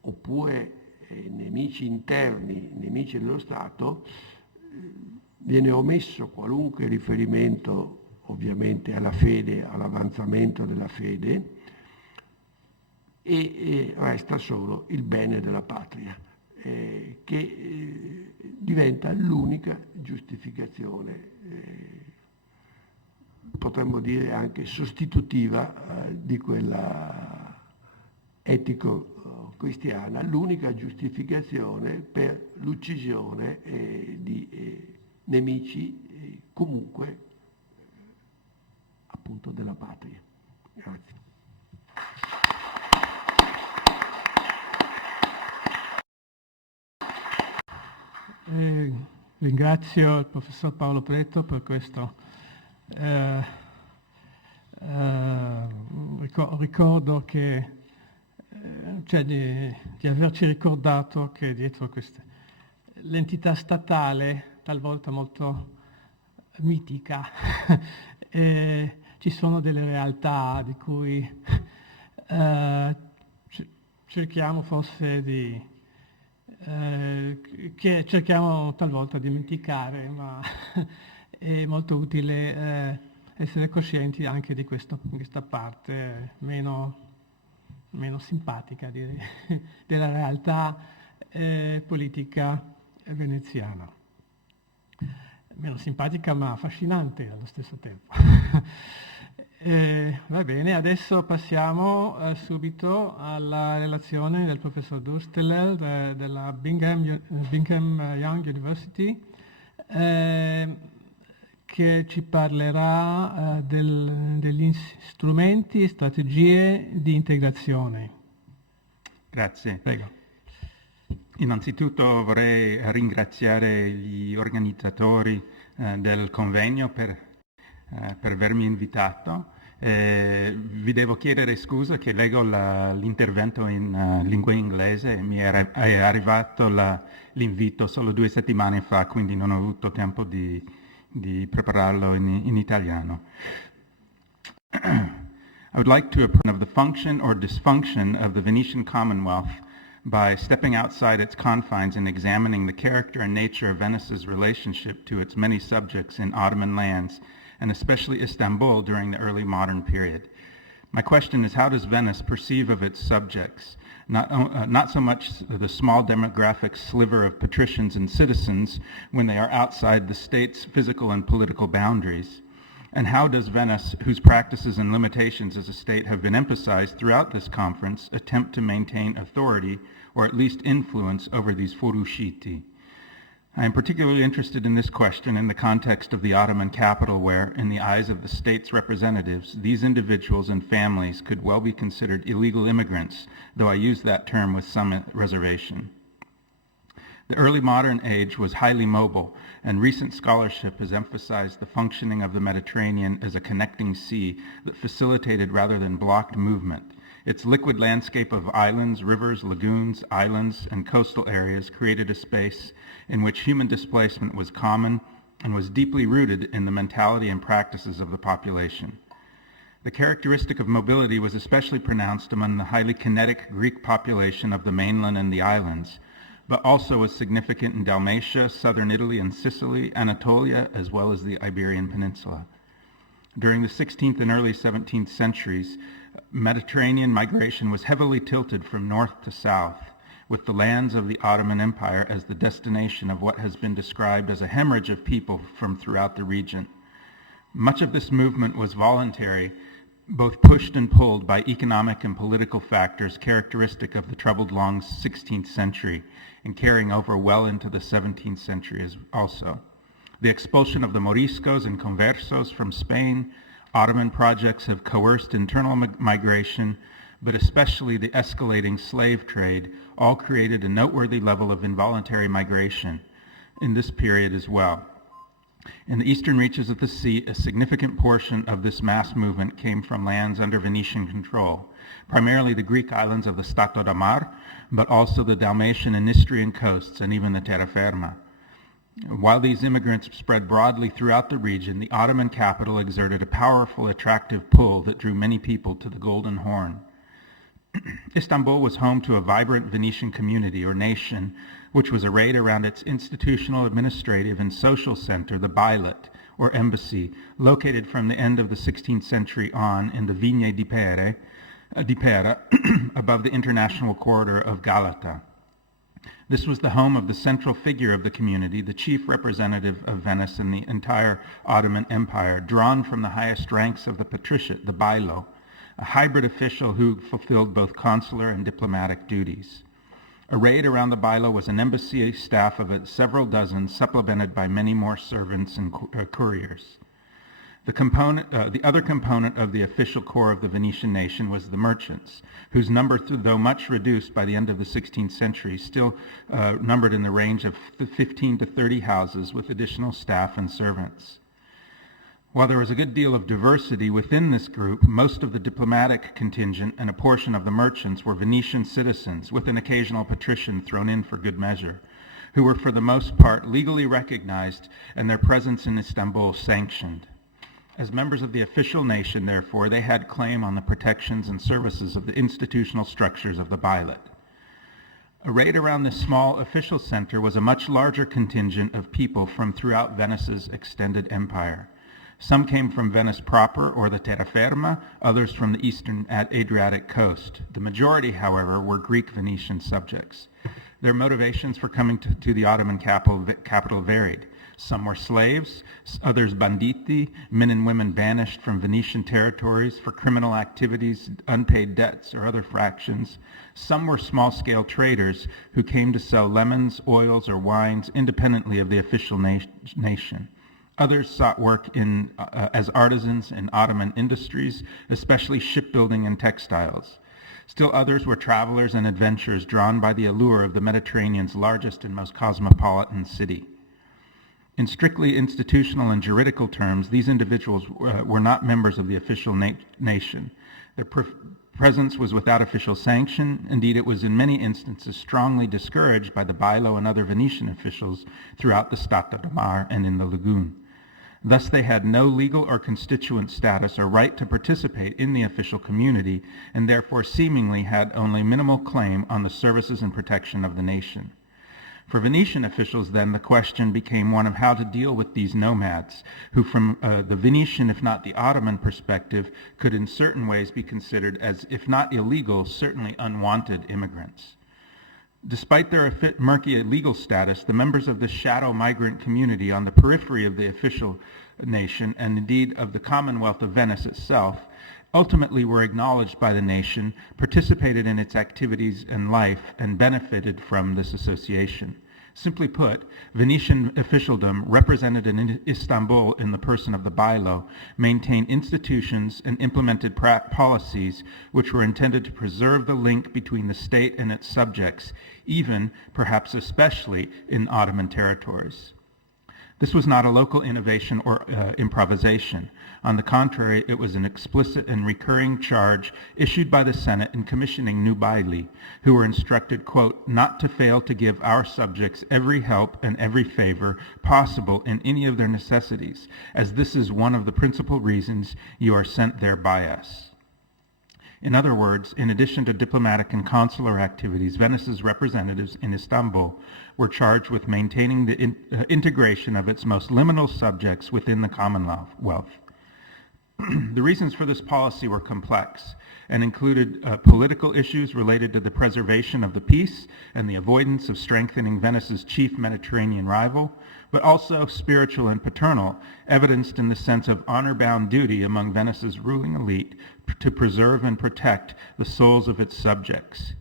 oppure nemici interni, nemici dello Stato, viene omesso qualunque riferimento ovviamente alla fede, all'avanzamento della fede, e resta solo il bene della patria, che diventa l'unica giustificazione, potremmo dire anche sostitutiva di quella etico-cristiana, l'unica giustificazione per l'uccisione di nemici comunque appunto della patria. Grazie. Ringrazio il professor Paolo Preto per questo ricordo che cioè di averci ricordato che dietro l'entità statale, talvolta molto mitica, ci sono delle realtà di cui cerchiamo forse che cerchiamo talvolta di dimenticare, ma è molto utile essere coscienti anche di questa parte meno simpatica della realtà politica veneziana. Meno simpatica ma affascinante allo stesso tempo. Va bene, adesso passiamo subito alla relazione del professor Dursteller della Brigham Young University, che ci parlerà degli strumenti e strategie di integrazione. Grazie. Prego. Innanzitutto vorrei ringraziare gli organizzatori del convegno per avermi invitato. Vi devo chiedere scusa che leggo l'intervento in lingua inglese, mi è arrivato l'invito solo 2 settimane fa, quindi non ho avuto tempo di prepararlo in italiano. I would like to apprehend of the function or dysfunction of the Venetian Commonwealth by stepping outside its confines and examining the character and nature of Venice's relationship to its many subjects in Ottoman lands, and especially Istanbul during the early modern period. My question is, how does Venice perceive of its subjects, not so much the small demographic sliver of patricians and citizens when they are outside the state's physical and political boundaries, and how does Venice, whose practices and limitations as a state have been emphasized throughout this conference, attempt to maintain authority or at least influence over these furushiti? I am particularly interested in this question in the context of the Ottoman capital where, in the eyes of the state's representatives, these individuals and families could well be considered illegal immigrants, though I use that term with some reservation. The early modern age was highly mobile, and recent scholarship has emphasized the functioning of the Mediterranean as a connecting sea that facilitated rather than blocked movement. Its liquid landscape of islands, rivers, lagoons, islands, and coastal areas created a space in which human displacement was common and was deeply rooted in the mentality and practices of the population. The characteristic of mobility was especially pronounced among the highly kinetic Greek population of the mainland and the islands, but also was significant in Dalmatia, southern Italy and Sicily, Anatolia, as well as the Iberian Peninsula. During the 16th and early 17th centuries, Mediterranean migration was heavily tilted from north to south, with the lands of the Ottoman Empire as the destination of what has been described as a hemorrhage of people from throughout the region. Much of this movement was voluntary, both pushed and pulled by economic and political factors characteristic of the troubled long 16th century and carrying over well into the 17th century also. The expulsion of the Moriscos and Conversos from Spain, Ottoman projects have coerced internal migration, but especially the escalating slave trade, all created a noteworthy level of involuntary migration in this period as well. In the eastern reaches of the sea, a significant portion of this mass movement came from lands under Venetian control, primarily the Greek islands of the Stato da Mar, but also the Dalmatian and Istrian coasts and even the terraferma. While these immigrants spread broadly throughout the region, the Ottoman capital exerted a powerful, attractive pull that drew many people to the Golden Horn. Istanbul was home to a vibrant Venetian community or nation, which was arrayed around its institutional, administrative, and social center, the Beylet, or embassy, located from the end of the 16th century on in the Vigne di Pera, above the international corridor of Galata. This was the home of the central figure of the community, the chief representative of Venice in the entire Ottoman Empire, drawn from the highest ranks of the patriciate, the bailo, a hybrid official who fulfilled both consular and diplomatic duties. Arrayed around the bailo was an embassy staff of several dozen, supplemented by many more servants and couriers. The other component of the official corps of the Venetian nation was the merchants, whose number, though much reduced by the end of the 16th century, still numbered in the range of 15 to 30 houses with additional staff and servants. While there was a good deal of diversity within this group, most of the diplomatic contingent and a portion of the merchants were Venetian citizens, with an occasional patrician thrown in for good measure, who were for the most part legally recognized and their presence in Istanbul sanctioned. As members of the official nation, therefore, they had claim on the protections and services of the institutional structures of the Beylet. Arrayed around this small official center was a much larger contingent of people from throughout Venice's extended empire. Some came from Venice proper or the terraferma, others from the eastern Adriatic coast. The majority, however, were Greek Venetian subjects. Their motivations for coming to the Ottoman capital varied. Some were slaves, others banditi, men and women banished from Venetian territories for criminal activities, unpaid debts, or other fractions. Some were small-scale traders who came to sell lemons, oils, or wines independently of the official nation. Others sought work as artisans in Ottoman industries, especially shipbuilding and textiles. Still others were travelers and adventurers drawn by the allure of the Mediterranean's largest and most cosmopolitan city. In strictly institutional and juridical terms, these individuals were not members of the official nation. Their presence was without official sanction. Indeed, it was in many instances strongly discouraged by the bailo and other Venetian officials throughout the Stato da Mar and in the lagoon. Thus, they had no legal or constituent status or right to participate in the official community, and therefore seemingly had only minimal claim on the services and protection of the nation. For Venetian officials, then, the question became one of how to deal with these nomads, who from the Venetian, if not the Ottoman perspective, could in certain ways be considered as, if not illegal, certainly unwanted immigrants. Despite their murky legal status, the members of the shadow migrant community on the periphery of the official nation, and indeed of the Commonwealth of Venice itself, ultimately were acknowledged by the nation, participated in its activities and life, and benefited from this association. Simply put, Venetian officialdom, represented in Istanbul in the person of the bailo, maintained institutions and implemented policies which were intended to preserve the link between the state and its subjects, even, perhaps especially, in Ottoman territories. This was not a local innovation or improvisation. On the contrary, it was an explicit and recurring charge issued by the Senate in commissioning new baili, who were instructed, quote, not to fail to give our subjects every help and every favor possible in any of their necessities, as this is one of the principal reasons you are sent there by us. In other words, in addition to diplomatic and consular activities, Venice's representatives in Istanbul were charged with maintaining the integration of its most liminal subjects within the Commonwealth. The reasons for this policy were complex and included political issues related to the preservation of the peace and the avoidance of strengthening Venice's chief Mediterranean rival, but also spiritual and paternal, evidenced in the sense of honor-bound duty among Venice's ruling elite to preserve and protect the souls of its subjects.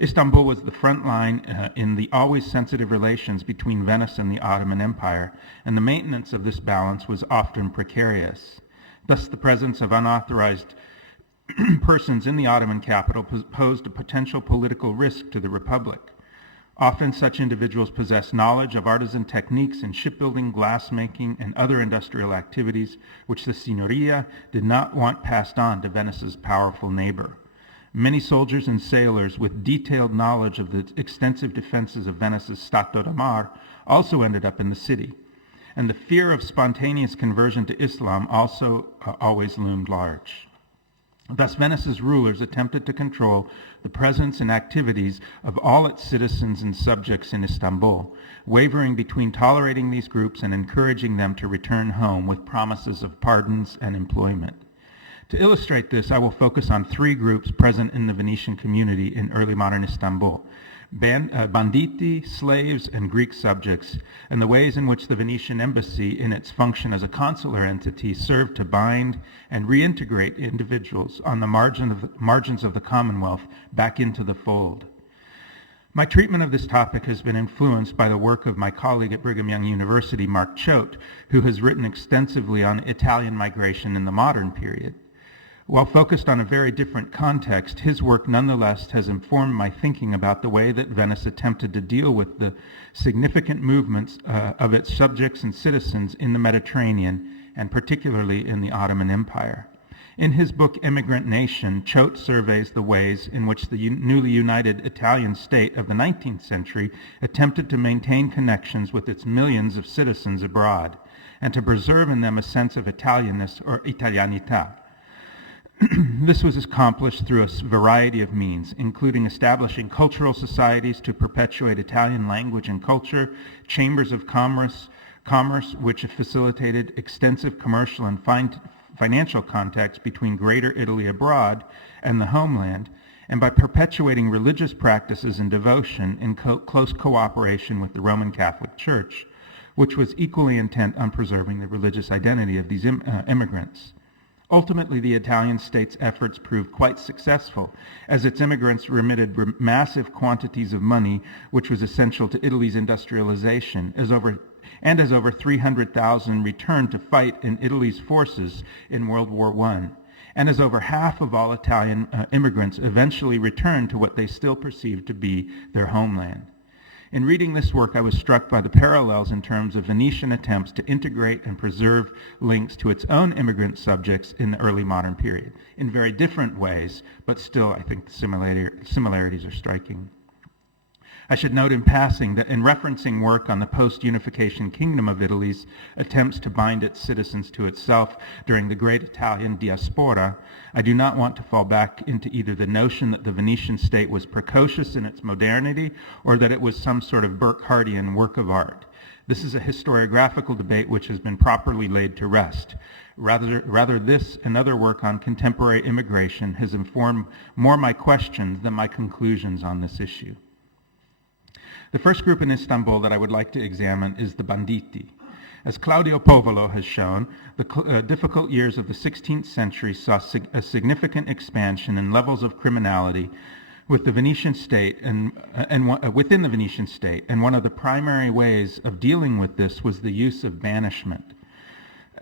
Istanbul was the front line in the always sensitive relations between Venice and the Ottoman Empire, and the maintenance of this balance was often precarious. Thus, the presence of unauthorized persons in the Ottoman capital posed a potential political risk to the Republic. Often such individuals possess knowledge of artisan techniques in shipbuilding, glassmaking, and other industrial activities which the Signoria did not want passed on to Venice's powerful neighbor. Many soldiers and sailors with detailed knowledge of the extensive defenses of Venice's Stato da Mar also ended up in the city, and the fear of spontaneous conversion to Islam also always loomed large. Thus, Venice's rulers attempted to control the presence and activities of all its citizens and subjects in Istanbul, wavering between tolerating these groups and encouraging them to return home with promises of pardons and employment. To illustrate this, I will focus on three groups present in the Venetian community in early modern Istanbul: banditi, slaves, and Greek subjects, and the ways in which the Venetian embassy, in its function as a consular entity, served to bind and reintegrate individuals on the margins of the Commonwealth back into the fold. My treatment of this topic has been influenced by the work of my colleague at Brigham Young University, Mark Choate, who has written extensively on Italian migration in the modern period. While focused on a very different context, his work nonetheless has informed my thinking about the way that Venice attempted to deal with the significant movements of its subjects and citizens in the Mediterranean, and particularly in the Ottoman Empire. In his book, Immigrant Nation, Choate surveys the ways in which the newly united Italian state of the 19th century attempted to maintain connections with its millions of citizens abroad, and to preserve in them a sense of Italianness or Italianità. This was accomplished through a variety of means, including establishing cultural societies to perpetuate Italian language and culture, chambers of commerce which facilitated extensive commercial and financial contacts between Greater Italy abroad and the homeland, and by perpetuating religious practices and devotion in close cooperation with the Roman Catholic Church, which was equally intent on preserving the religious identity of these immigrants. Ultimately, the Italian state's efforts proved quite successful, as its immigrants remitted massive quantities of money, which was essential to Italy's industrialization, as over 300,000 returned to fight in Italy's forces in World War I, and as over half of all Italian immigrants eventually returned to what they still perceived to be their homeland. In reading this work, I was struck by the parallels in terms of Venetian attempts to integrate and preserve links to its own immigrant subjects in the early modern period, in very different ways, but still I think the similarities are striking. I should note in passing that in referencing work on the post-unification Kingdom of Italy's attempts to bind its citizens to itself during the Great Italian Diaspora, I do not want to fall back into either the notion that the Venetian state was precocious in its modernity or that it was some sort of Burckhardian work of art. This is a historiographical debate which has been properly laid to rest. Rather, this and other work on contemporary immigration has informed more my questions than my conclusions on this issue. The first group in Istanbul that I would like to examine is the banditi. As Claudio Povolo has shown, the difficult years of the 16th century saw a significant expansion in levels of criminality with the Venetian state within the Venetian state, and one of the primary ways of dealing with this was the use of banishment,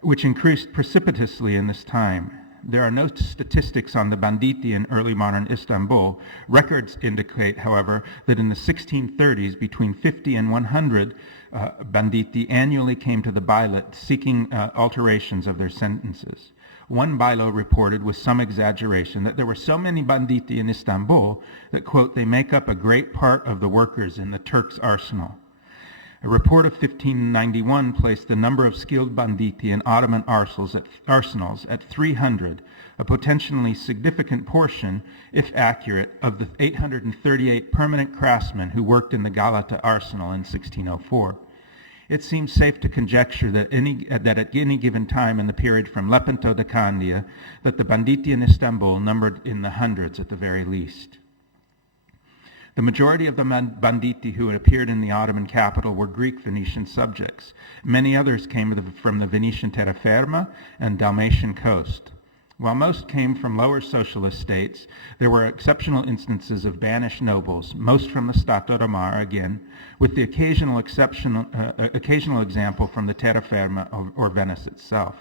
which increased precipitously in this time. There are no statistics on the banditi in early modern Istanbul. Records indicate, however, that in the 1630s, between 50 and 100 banditi annually came to the Beylet seeking alterations of their sentences. One bailo reported with some exaggeration that there were so many banditi in Istanbul that, quote, they make up a great part of the workers in the Turk's arsenal. A report of 1591 placed the number of skilled banditi in Ottoman arsenals at 300, a potentially significant portion, if accurate, of the 838 permanent craftsmen who worked in the Galata arsenal in 1604. It seems safe to conjecture that at any given time in the period from Lepanto to Candia, that the banditi in Istanbul numbered in the hundreds at the very least. The majority of the banditi who had appeared in the Ottoman capital were Greek Venetian subjects. Many others came from the Venetian terraferma and Dalmatian coast. While most came from lower socialist states, there were exceptional instances of banished nobles, most from the Stato da Mar again, with the occasional example from the terraferma or Venice itself.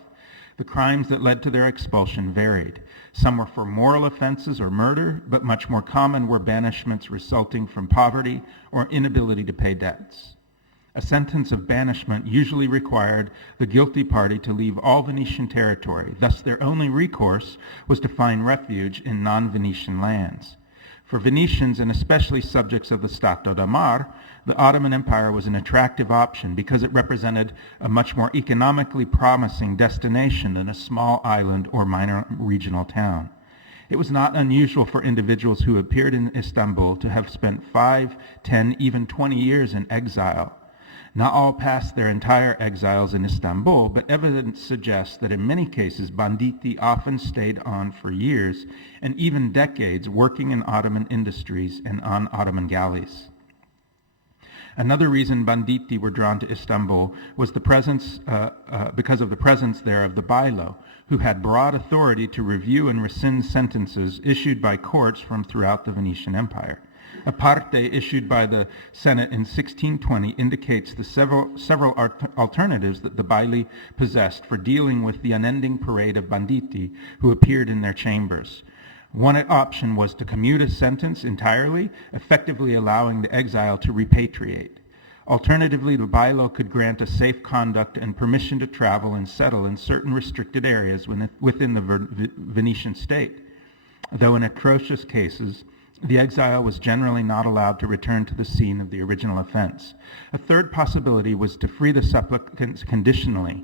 The crimes that led to their expulsion varied. Some were for moral offenses or murder, but much more common were banishments resulting from poverty or inability to pay debts. A sentence of banishment usually required the guilty party to leave all Venetian territory, thus their only recourse was to find refuge in non-Venetian lands. For Venetians, and especially subjects of the Stato da Mar, the Ottoman Empire was an attractive option because it represented a much more economically promising destination than a small island or minor regional town. It was not unusual for individuals who appeared in Istanbul to have spent 5, 10, even 20 years in exile. Not all passed their entire exiles in Istanbul, but evidence suggests that in many cases banditti often stayed on for years and even decades working in Ottoman industries and on Ottoman galleys. Another reason banditti were drawn to Istanbul was because of the presence there of the bailo, who had broad authority to review and rescind sentences issued by courts from throughout the Venetian Empire. A parte issued by the Senate in 1620 indicates the several alternatives that the baili possessed for dealing with the unending parade of banditti who appeared in their chambers. One option was to commute a sentence entirely, effectively allowing the exile to repatriate. Alternatively, the bailo could grant a safe conduct and permission to travel and settle in certain restricted areas within the Venetian state. Though in atrocious cases, the exile was generally not allowed to return to the scene of the original offense. A third possibility was to free the supplicants conditionally,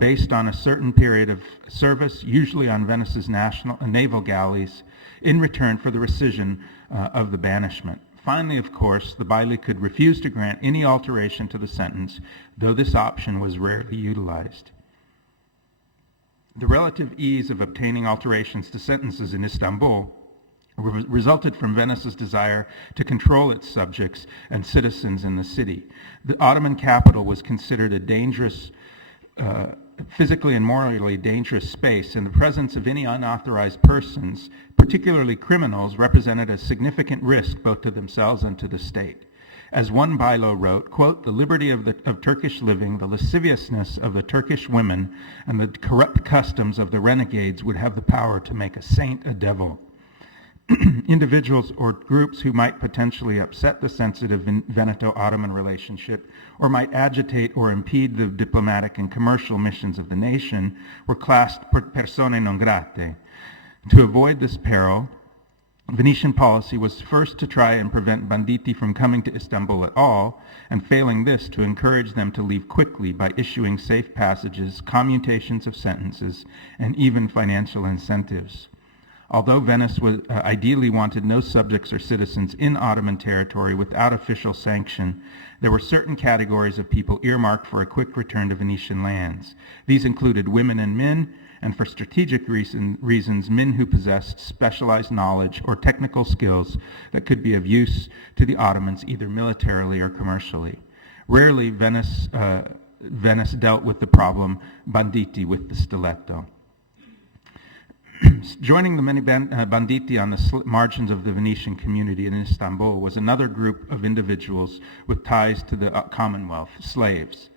based on a certain period of service, usually on Venice's naval galleys, in return for the rescission of the banishment. Finally, of course, the baili could refuse to grant any alteration to the sentence, though this option was rarely utilized. The relative ease of obtaining alterations to sentences in Istanbul resulted from Venice's desire to control its subjects and citizens in the city. The Ottoman capital was considered a dangerous, physically and morally dangerous space, and the presence of any unauthorized persons, particularly criminals, represented a significant risk both to themselves and to the state. As one bailo wrote, quote, "The liberty of Turkish living, the lasciviousness of the Turkish women, and the corrupt customs of the renegades would have the power to make a saint a devil." Individuals or groups who might potentially upset the sensitive Veneto-Ottoman relationship or might agitate or impede the diplomatic and commercial missions of the nation were classed persone non grate. To avoid this peril, Venetian policy was first to try and prevent banditti from coming to Istanbul at all, and failing this, to encourage them to leave quickly by issuing safe passages, commutations of sentences, and even financial incentives. Although Venice ideally wanted no subjects or citizens in Ottoman territory without official sanction, there were certain categories of people earmarked for a quick return to Venetian lands. These included women and men, and for strategic reasons, men who possessed specialized knowledge or technical skills that could be of use to the Ottomans either militarily or commercially. Rarely Venice dealt with the problem banditti with the stiletto. Joining the many banditti on the margins of the Venetian community in Istanbul was another group of individuals with ties to the Commonwealth, slaves.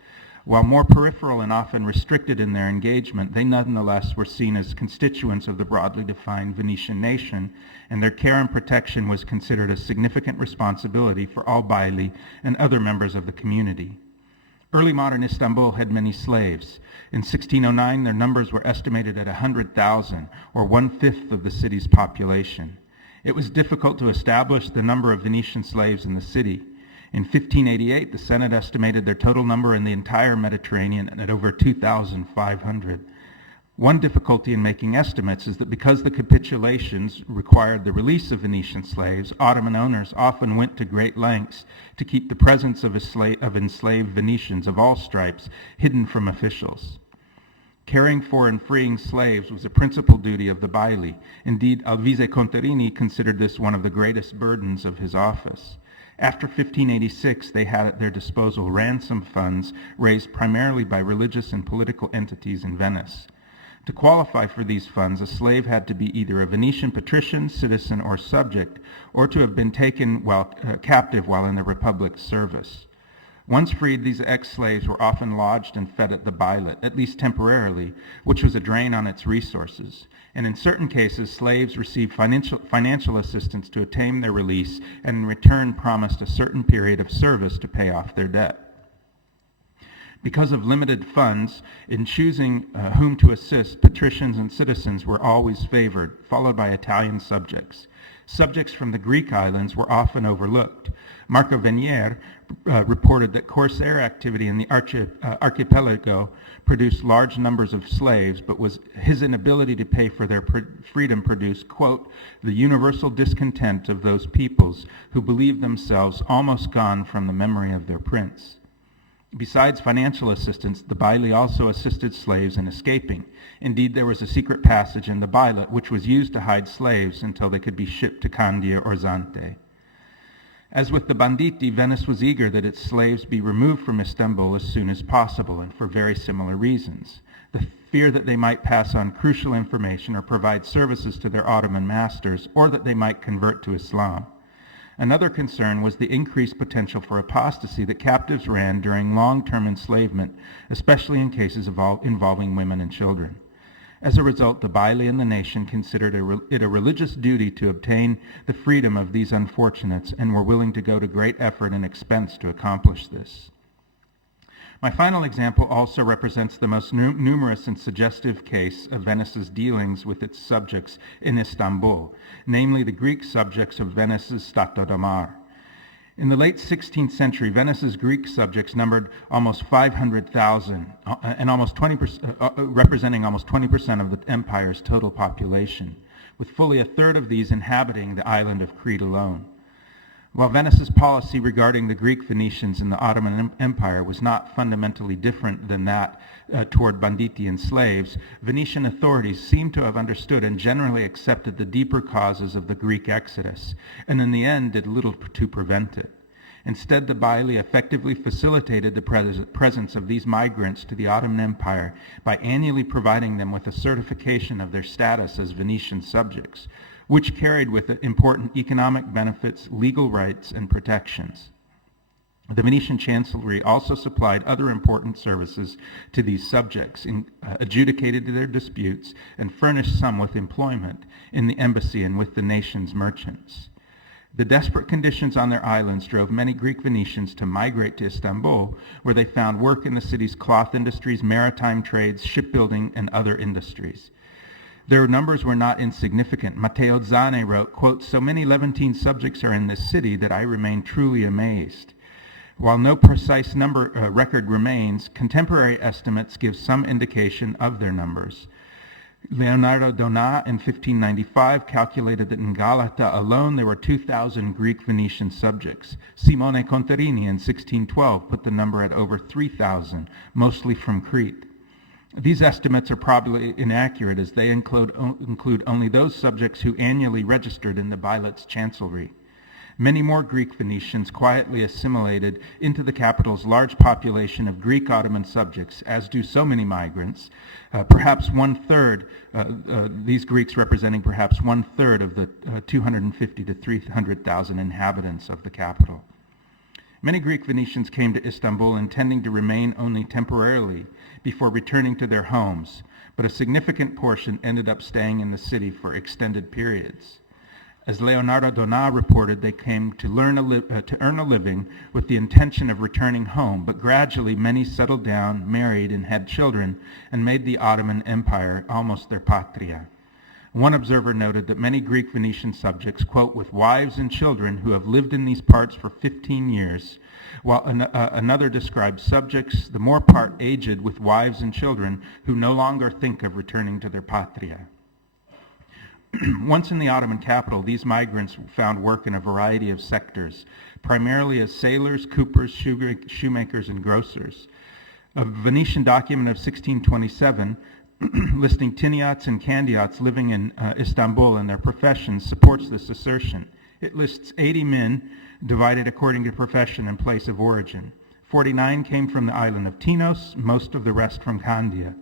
While more peripheral and often restricted in their engagement, they nonetheless were seen as constituents of the broadly defined Venetian nation, and their care and protection was considered a significant responsibility for all baili and other members of the community. Early modern Istanbul had many slaves. In 1609, their numbers were estimated at 100,000, or 1/5 of the city's population. It was difficult to establish the number of Venetian slaves in the city. In 1588, the Senate estimated their total number in the entire Mediterranean at over 2,500. One difficulty in making estimates is that because the capitulations required the release of Venetian slaves, Ottoman owners often went to great lengths to keep the presence of enslaved Venetians of all stripes hidden from officials. Caring for and freeing slaves was a principal duty of the baili. Indeed, Alvise Contarini considered this one of the greatest burdens of his office. After 1586, they had at their disposal ransom funds raised primarily by religious and political entities in Venice. To qualify for these funds, a slave had to be either a Venetian patrician, citizen, or subject, or to have been taken captive while in the Republic's service. Once freed, these ex-slaves were often lodged and fed at the bailet, at least temporarily, which was a drain on its resources. And in certain cases, slaves received financial assistance to attain their release and in return promised a certain period of service to pay off their debt. Because of limited funds, in choosing whom to assist, patricians and citizens were always favored, followed by Italian subjects. Subjects from the Greek islands were often overlooked. Marco Venier reported that corsair activity in the archipelago produced large numbers of slaves, but was his inability to pay for their freedom produced, quote, the universal discontent of those peoples who believed themselves almost gone from the memory of their prince. Besides financial assistance, the baili also assisted slaves in escaping. Indeed, there was a secret passage in the bailet which was used to hide slaves until they could be shipped to Candia or Zante. As with the banditti, Venice was eager that its slaves be removed from Istanbul as soon as possible, and for very similar reasons. The fear that they might pass on crucial information or provide services to their Ottoman masters, or that they might convert to Islam. Another concern was the increased potential for apostasy that captives ran during long-term enslavement, especially in cases involving women and children. As a result, the baili and the nation considered it a religious duty to obtain the freedom of these unfortunates and were willing to go to great effort and expense to accomplish this. My final example also represents the most numerous and suggestive case of Venice's dealings with its subjects in Istanbul, namely the Greek subjects of Venice's Stato da Mar. In the late 16th century, Venice's Greek subjects numbered almost 500,000, and representing almost 20% of the empire's total population, with fully a third of these inhabiting the island of Crete alone. While Venice's policy regarding the Greek Venetians in the Ottoman Empire was not fundamentally different than that toward banditti and slaves, Venetian authorities seem to have understood and generally accepted the deeper causes of the Greek exodus, and in the end did little to prevent it. Instead, the baili effectively facilitated the presence of these migrants to the Ottoman Empire by annually providing them with a certification of their status as Venetian subjects, which carried with it important economic benefits, legal rights, and protections. The Venetian Chancellery also supplied other important services to these subjects, adjudicated their disputes, and furnished some with employment in the embassy and with the nation's merchants. The desperate conditions on their islands drove many Greek Venetians to migrate to Istanbul, where they found work in the city's cloth industries, maritime trades, shipbuilding, and other industries. Their numbers were not insignificant. Matteo Zane wrote, quote, so many Levantine subjects are in this city that I remain truly amazed. While no precise record remains, contemporary estimates give some indication of their numbers. Leonardo Donà in 1595 calculated that in Galata alone there were 2,000 Greek Venetian subjects. Simone Contarini in 1612 put the number at over 3,000, mostly from Crete. These estimates are probably inaccurate, as they include only those subjects who annually registered in the bailet's chancellery. Many more Greek Venetians quietly assimilated into the capital's large population of Greek Ottoman subjects, as do so many migrants, perhaps one-third, these Greeks representing perhaps one-third of the 250 to 300,000 inhabitants of the capital. Many Greek Venetians came to Istanbul intending to remain only temporarily before returning to their homes, but a significant portion ended up staying in the city for extended periods. As Leonardo Donà reported, they came to earn a living with the intention of returning home, but gradually many settled down, married, and had children, and made the Ottoman Empire almost their patria. One observer noted that many Greek Venetian subjects, quote, with wives and children who have lived in these parts for 15 years, while another described subjects, the more part aged, with wives and children who no longer think of returning to their patria. Once in the Ottoman capital, these migrants found work in a variety of sectors, primarily as sailors, coopers, shoemakers, and grocers. A Venetian document of 1627 listing Tiniots and Candiots living in Istanbul and their professions supports this assertion. It lists 80 men divided according to profession and place of origin. 49 came from the island of Tinos, most of the rest from Candia.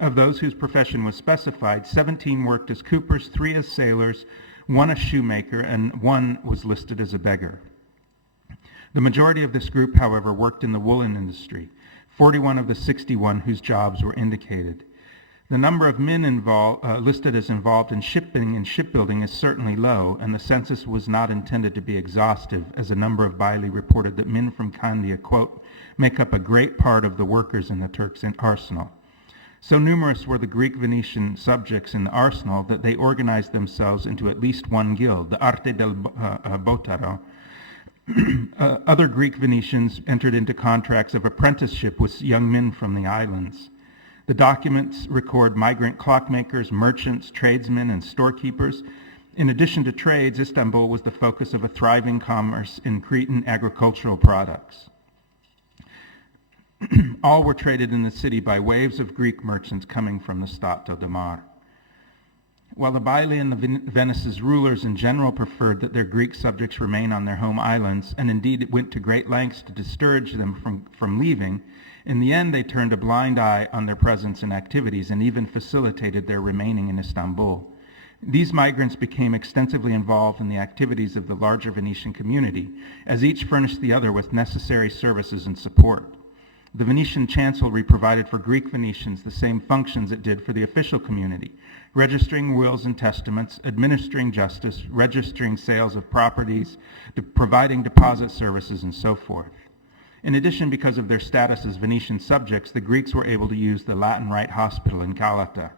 Of those whose profession was specified, 17 worked as coopers, 3 as sailors, 1 a shoemaker, and 1 was listed as a beggar. The majority of this group, however, worked in the woolen industry, 41 of the 61 whose jobs were indicated. The number of men listed as involved in shipping and shipbuilding is certainly low, and the census was not intended to be exhaustive, as a number of Bailey reported that men from Candia, quote, make up a great part of the workers in the Turks' arsenal. So numerous were the Greek Venetian subjects in the arsenal that they organized themselves into at least one guild, the Arte del Botaro. Other Greek Venetians entered into contracts of apprenticeship with young men from the islands. The documents record migrant clockmakers, merchants, tradesmen, and storekeepers. In addition to trades, Istanbul was the focus of a thriving commerce in Cretan agricultural products. All were traded in the city by waves of Greek merchants coming from the Stato de Mar. While the Bailey and the Venice's rulers in general preferred that their Greek subjects remain on their home islands, and indeed it went to great lengths to discourage them from leaving, in the end they turned a blind eye on their presence and activities and even facilitated their remaining in Istanbul. These migrants became extensively involved in the activities of the larger Venetian community, as each furnished the other with necessary services and support. The Venetian chancellery provided for Greek Venetians the same functions it did for the official community, registering wills and testaments, administering justice, registering sales of properties, providing deposit services, and so forth. In addition, because of their status as Venetian subjects, the Greeks were able to use the Latin Rite Hospital in Galata.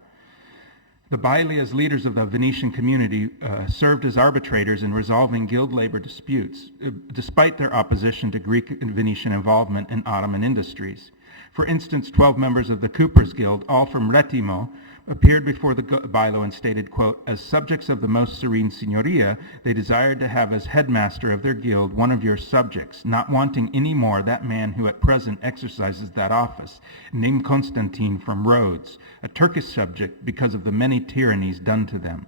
The Bailey, as leaders of the Venetian community, served as arbitrators in resolving guild labor disputes, despite their opposition to Greek and Venetian involvement in Ottoman industries. For instance, 12 members of the Coopers Guild, all from Rettimo, appeared before the Bailo and stated, quote, as subjects of the most serene signoria, they desired to have as headmaster of their guild one of your subjects, not wanting any more that man who at present exercises that office, named Constantine from Rhodes, a Turkish subject because of the many tyrannies done to them.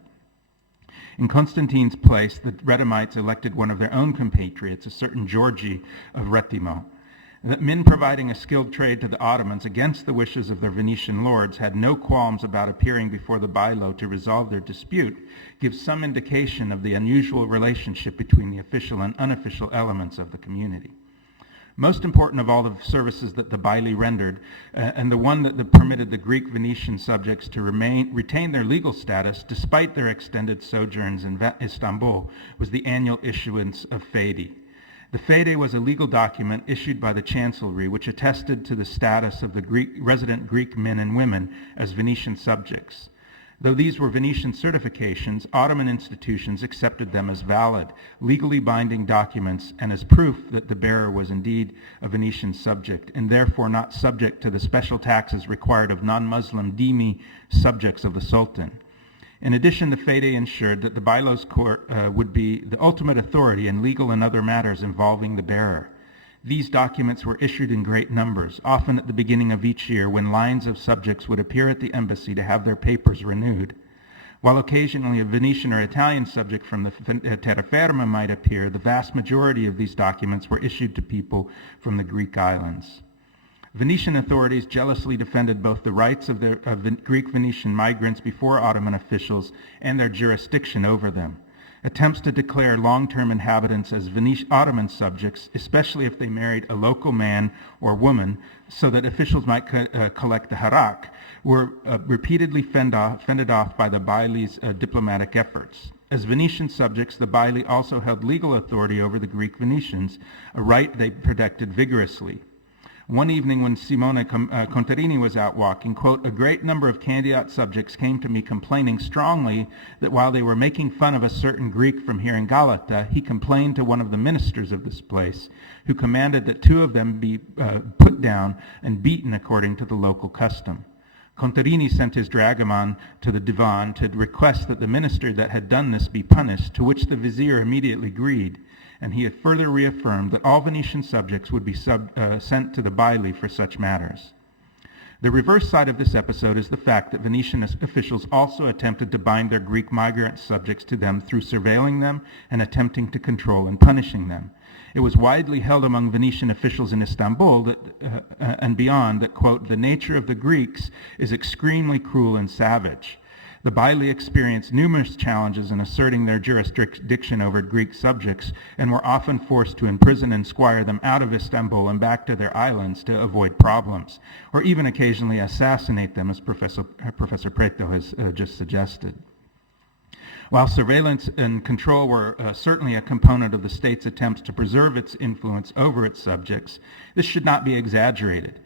In Constantine's place, the Retimites elected one of their own compatriots, a certain Georgi of Rettimo. That men providing a skilled trade to the Ottomans against the wishes of their Venetian lords had no qualms about appearing before the Bailo to resolve their dispute gives some indication of the unusual relationship between the official and unofficial elements of the community. Most important of all the services that the Bailey rendered, and the one that permitted the Greek Venetian subjects to retain their legal status despite their extended sojourns in Istanbul, was the annual issuance of fedi. The fede was a legal document issued by the chancellery which attested to the status of the resident Greek men and women as Venetian subjects. Though these were Venetian certifications, Ottoman institutions accepted them as valid, legally binding documents and as proof that the bearer was indeed a Venetian subject and therefore not subject to the special taxes required of non-Muslim dhimmi subjects of the Sultan. In addition, the fede ensured that the Bailo's court would be the ultimate authority in legal and other matters involving the bearer. These documents were issued in great numbers, often at the beginning of each year when lines of subjects would appear at the embassy to have their papers renewed. While occasionally a Venetian or Italian subject from the terraferma might appear, the vast majority of these documents were issued to people from the Greek islands. Venetian authorities jealously defended both the rights of Greek Venetian migrants before Ottoman officials and their jurisdiction over them. Attempts to declare long-term inhabitants as Ottoman subjects, especially if they married a local man or woman, so that officials might collect the harak, were repeatedly fended off by the Baileys' diplomatic efforts. As Venetian subjects, the Bailey also held legal authority over the Greek Venetians, a right they protected vigorously. One evening when Simone Contarini was out walking, quote, a great number of Candiate subjects came to me complaining strongly that while they were making fun of a certain Greek from here in Galata, he complained to one of the ministers of this place, who commanded that 2 of them be put down and beaten according to the local custom. Contarini sent his dragoman to the divan to request that the minister that had done this be punished, to which the vizier immediately agreed, and he had further reaffirmed that all Venetian subjects would be sent to the Bailey for such matters. The reverse side of this episode is the fact that Venetian officials also attempted to bind their Greek migrant subjects to them through surveilling them and attempting to control and punishing them. It was widely held among Venetian officials in Istanbul that, and beyond that, quote, the nature of the Greeks is extremely cruel and savage. The Baili experienced numerous challenges in asserting their jurisdiction over Greek subjects and were often forced to imprison and squire them out of Istanbul and back to their islands to avoid problems, or even occasionally assassinate them, as Professor Preto has just suggested. While surveillance and control were certainly a component of the state's attempts to preserve its influence over its subjects, this should not be exaggerated.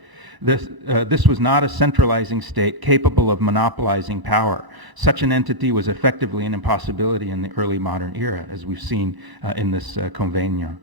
This was not a centralizing state capable of monopolizing power. Such an entity was effectively an impossibility in the early modern era, as we've seen in this convenio.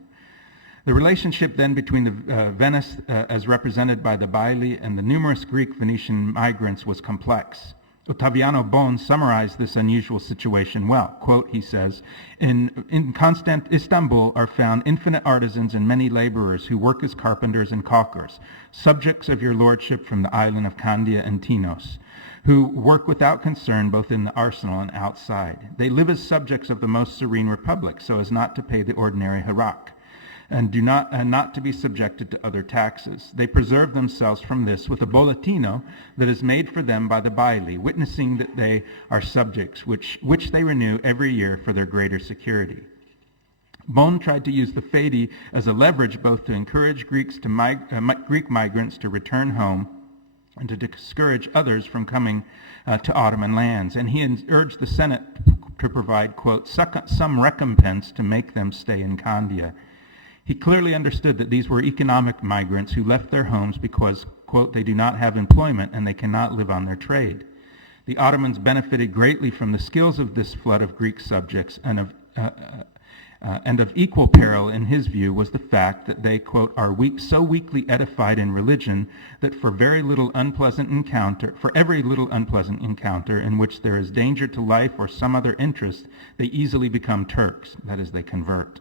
The relationship then between the Venice as represented by the Baili and the numerous Greek Venetian migrants was complex. Ottaviano Bon summarized this unusual situation well. Quote, he says, in constant Istanbul are found infinite artisans and many laborers who work as carpenters and caulkers, subjects of your lordship from the island of Candia and Tinos, who work without concern both in the arsenal and outside. They live as subjects of the most serene republic, so as not to pay the ordinary harak, and not to be subjected to other taxes. They preserve themselves from this with a bollettino that is made for them by the Baili, witnessing that they are subjects, which they renew every year for their greater security. Bon tried to use the Fedi as a leverage both to encourage Greek migrants to return home and to discourage others from coming to Ottoman lands, and he urged the Senate to provide, quote, some recompense to make them stay in Candia. He clearly understood that these were economic migrants who left their homes because, quote, they do not have employment and they cannot live on their trade. The Ottomans benefited greatly from the skills of this flood of Greek subjects, and of equal peril, in his view, was the fact that they, quote, are so weakly edified in religion that for every little unpleasant encounter in which there is danger to life or some other interest, they easily become Turks, that is, they convert.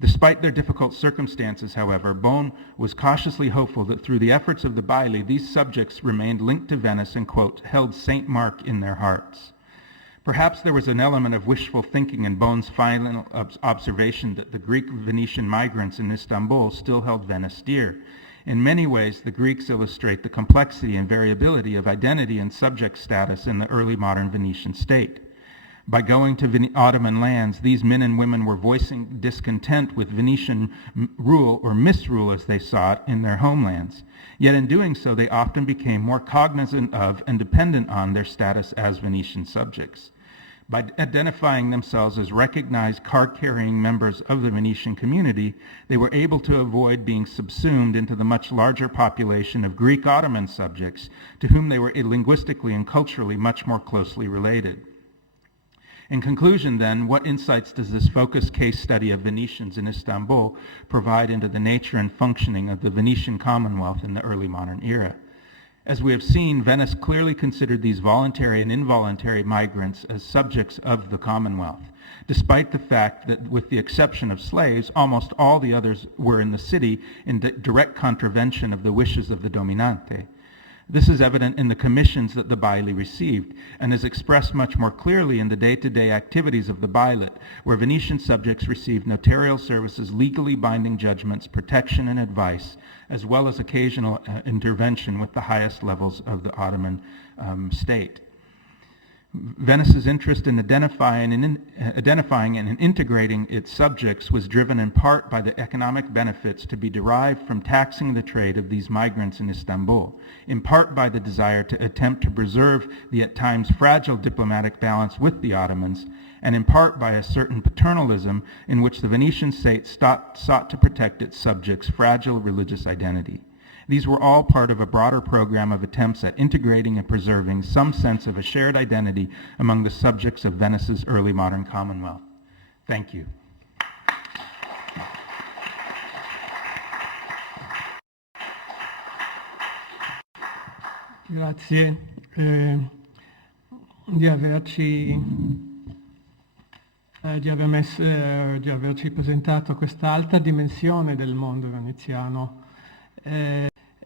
Despite their difficult circumstances, however, Bon was cautiously hopeful that through the efforts of the Baili, these subjects remained linked to Venice and, quote, held St. Mark in their hearts. Perhaps there was an element of wishful thinking in Bon's final observation that the Greek Venetian migrants in Istanbul still held Venice dear. In many ways, the Greeks illustrate the complexity and variability of identity and subject status in the early modern Venetian state. By going to Ottoman lands, these men and women were voicing discontent with Venetian rule, or misrule as they saw it, in their homelands. Yet in doing so, they often became more cognizant of and dependent on their status as Venetian subjects. By identifying themselves as recognized card-carrying members of the Venetian community, they were able to avoid being subsumed into the much larger population of Greek Ottoman subjects, to whom they were linguistically and culturally much more closely related. In conclusion, then, what insights does this focused case study of Venetians in Istanbul provide into the nature and functioning of the Venetian Commonwealth in the early modern era? As we have seen, Venice clearly considered these voluntary and involuntary migrants as subjects of the Commonwealth, despite the fact that, with the exception of slaves, almost all the others were in the city in direct contravention of the wishes of the dominante. This is evident in the commissions that the Baili received, and is expressed much more clearly in the day-to-day activities of the Bailit, where Venetian subjects received notarial services, legally binding judgments, protection and advice, as well as occasional intervention with the highest levels of the Ottoman state. Venice's interest in identifying and integrating its subjects was driven in part by the economic benefits to be derived from taxing the trade of these migrants in Istanbul, in part by the desire to attempt to preserve the at times fragile diplomatic balance with the Ottomans, and in part by a certain paternalism in which the Venetian state sought to protect its subjects' fragile religious identity. These were all part of a broader program of attempts at integrating and preserving some sense of a shared identity among the subjects of Venice's early modern Commonwealth. Thank you. Grazie di averci presentato questa alta dimensione del mondo veneziano.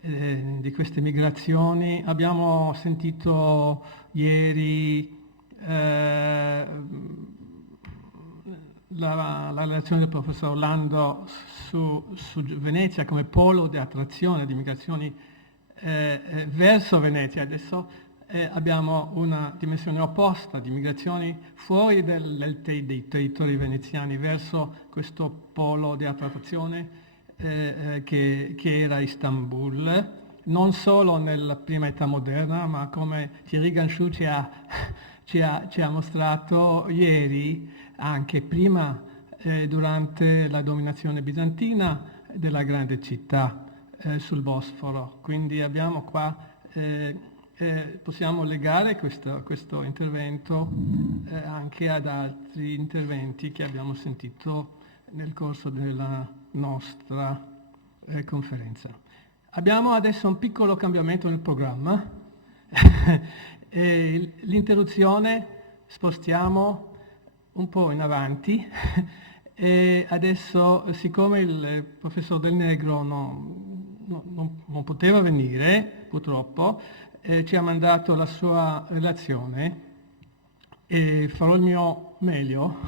Di queste migrazioni. Abbiamo sentito ieri la relazione del professor Orlando su Venezia come polo di attrazione di migrazioni verso Venezia. Adesso abbiamo una dimensione opposta di migrazioni fuori dei territori veneziani verso questo polo di attrazione che era Istanbul, non solo nella prima età moderna, ma come Thierry Ganchou ci ha mostrato ieri, anche prima, durante la dominazione bizantina della grande città sul Bosforo. Quindi abbiamo qua, possiamo legare questo intervento anche ad altri interventi che abbiamo sentito nel corso della nostra conferenza. Abbiamo adesso un piccolo cambiamento nel programma. L'interruzione spostiamo un po' in avanti e adesso, siccome il professor Del Negro non poteva venire, purtroppo, ci ha mandato la sua relazione e farò il mio meglio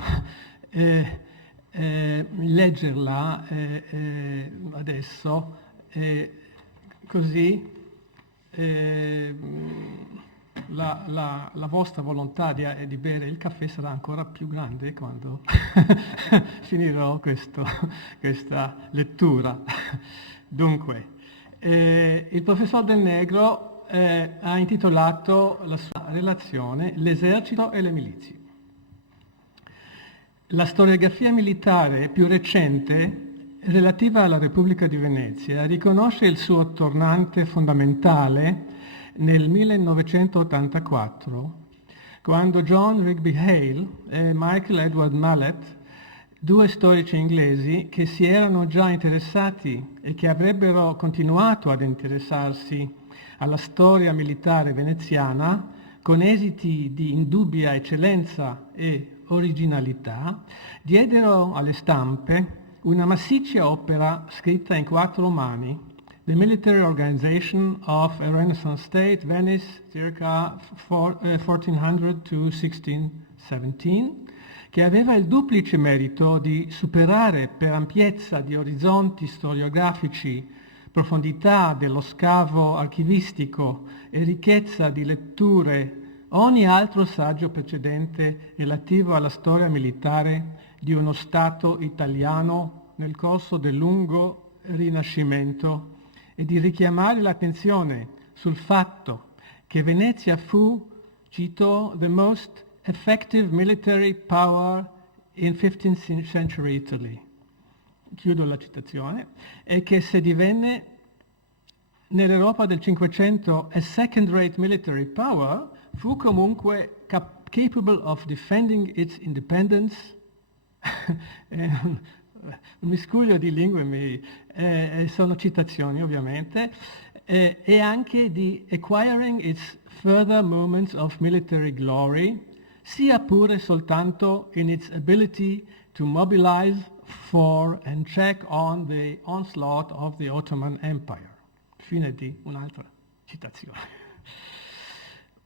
leggerla adesso, così la vostra volontà di bere il caffè sarà ancora più grande quando finirò questa lettura. Dunque, il professor Del Negro ha intitolato la sua relazione L'esercito e le milizie. La storiografia militare più recente relativa alla Repubblica di Venezia riconosce il suo tornante fondamentale nel 1984, quando John Rigby Hale e Michael Edward Mallet, due storici inglesi che si erano già interessati e che avrebbero continuato ad interessarsi alla storia militare veneziana con esiti di indubbia eccellenza e originalità, diedero alle stampe una massiccia opera scritta in 4 mani, The Military Organization of a Renaissance State, Venice, circa 1400 to 1617, che aveva il duplice merito di superare per ampiezza di orizzonti storiografici, profondità dello scavo archivistico e ricchezza di letture ogni altro saggio precedente relativo alla storia militare di uno Stato italiano nel corso del lungo Rinascimento e di richiamare l'attenzione sul fatto che Venezia fu, cito, the most effective military power in 15th century Italy. Chiudo la citazione. E che se divenne nell'Europa del Cinquecento a second-rate military power, fu comunque capable of defending its independence. Un miscuglio di lingue, sono citazioni ovviamente, e anche di acquiring its further moments of military glory, sia pure soltanto in its ability to mobilize for and check on the onslaught of the Ottoman Empire. Fine di un'altra citazione.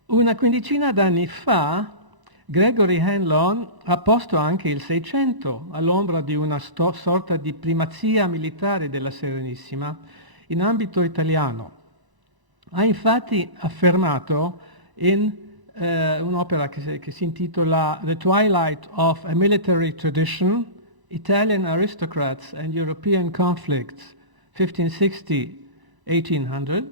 Una quindicina d'anni fa Gregory Hanlon ha posto anche il Seicento all'ombra di una sorta di primazia militare della Serenissima in ambito italiano. Ha infatti affermato in un'opera che si intitola The Twilight of a Military Tradition, Italian Aristocrats and European Conflicts, 1560-1800,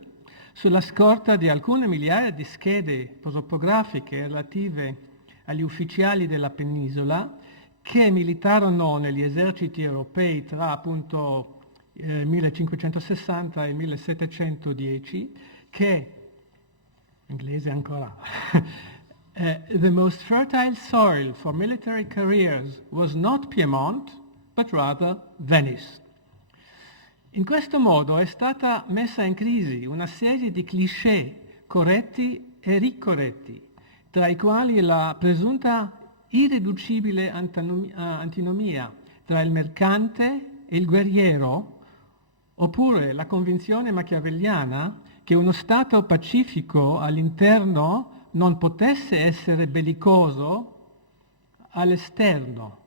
sulla scorta di alcune migliaia di schede topografiche relative agli ufficiali della penisola che militarono negli eserciti europei tra appunto 1560 e 1710, che, inglese ancora, the most fertile soil for military careers was not Piedmont, but rather Venice. In questo modo è stata messa in crisi una serie di cliché corretti e ricorretti, tra i quali la presunta irriducibile antinomia tra il mercante e il guerriero, oppure la convinzione machiavelliana che uno Stato pacifico all'interno non potesse essere bellicoso all'esterno.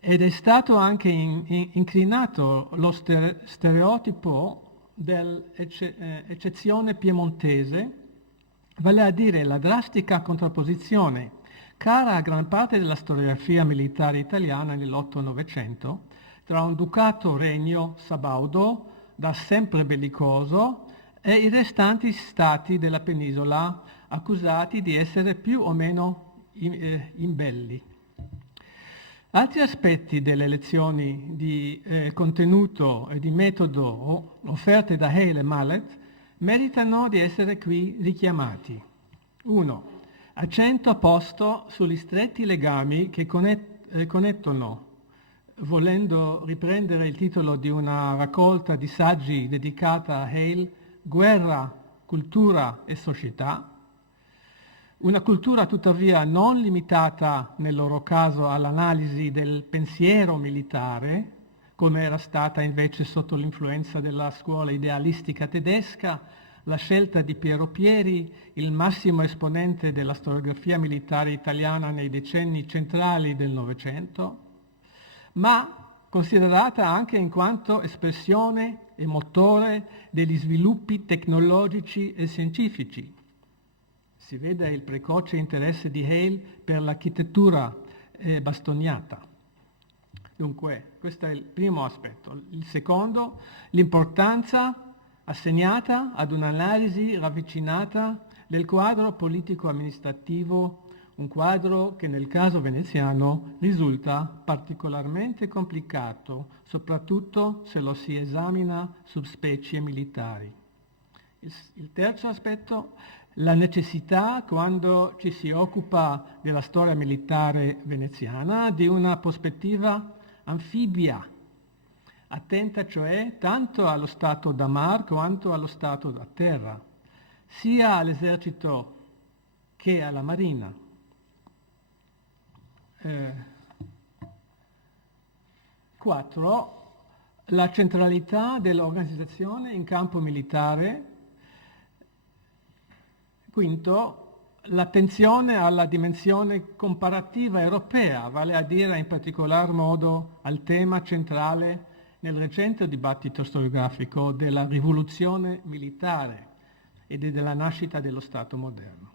Ed è stato anche incrinato lo stereotipo dell'eccezione piemontese, vale a dire la drastica contrapposizione, cara a gran parte della storiografia militare italiana nell'8-900, tra un ducato regno sabaudo, da sempre bellicoso, e i restanti stati della penisola, accusati di essere più o meno imbelli. Altri aspetti delle lezioni di contenuto e di metodo offerte da Hale e Mallet meritano di essere qui richiamati. 1. Accento posto sugli stretti legami che connettono, volendo riprendere il titolo di una raccolta di saggi dedicata a Hale, guerra, cultura e società. Una cultura tuttavia non limitata nel loro caso all'analisi del pensiero militare, come era stata invece sotto l'influenza della scuola idealistica tedesca, la scelta di Piero Pieri, il massimo esponente della storiografia militare italiana nei decenni centrali del Novecento, ma considerata anche in quanto espressione e motore degli sviluppi tecnologici e scientifici. Si vede il precoce interesse di Hale per l'architettura bastoniata. Dunque, questo è il primo aspetto. Il secondo, l'importanza assegnata ad un'analisi ravvicinata del quadro politico-amministrativo, un quadro che nel caso veneziano risulta particolarmente complicato, soprattutto se lo si esamina su specie militari. Il terzo aspetto, la necessità, quando ci si occupa della storia militare veneziana, di una prospettiva anfibia, attenta cioè tanto allo stato da mar quanto allo stato da terra, sia all'esercito che alla marina. 4. La centralità dell'organizzazione in campo militare. 5. L'attenzione alla dimensione comparativa europea, vale a dire in particolar modo al tema centrale nel recente dibattito storiografico della rivoluzione militare e della nascita dello Stato moderno.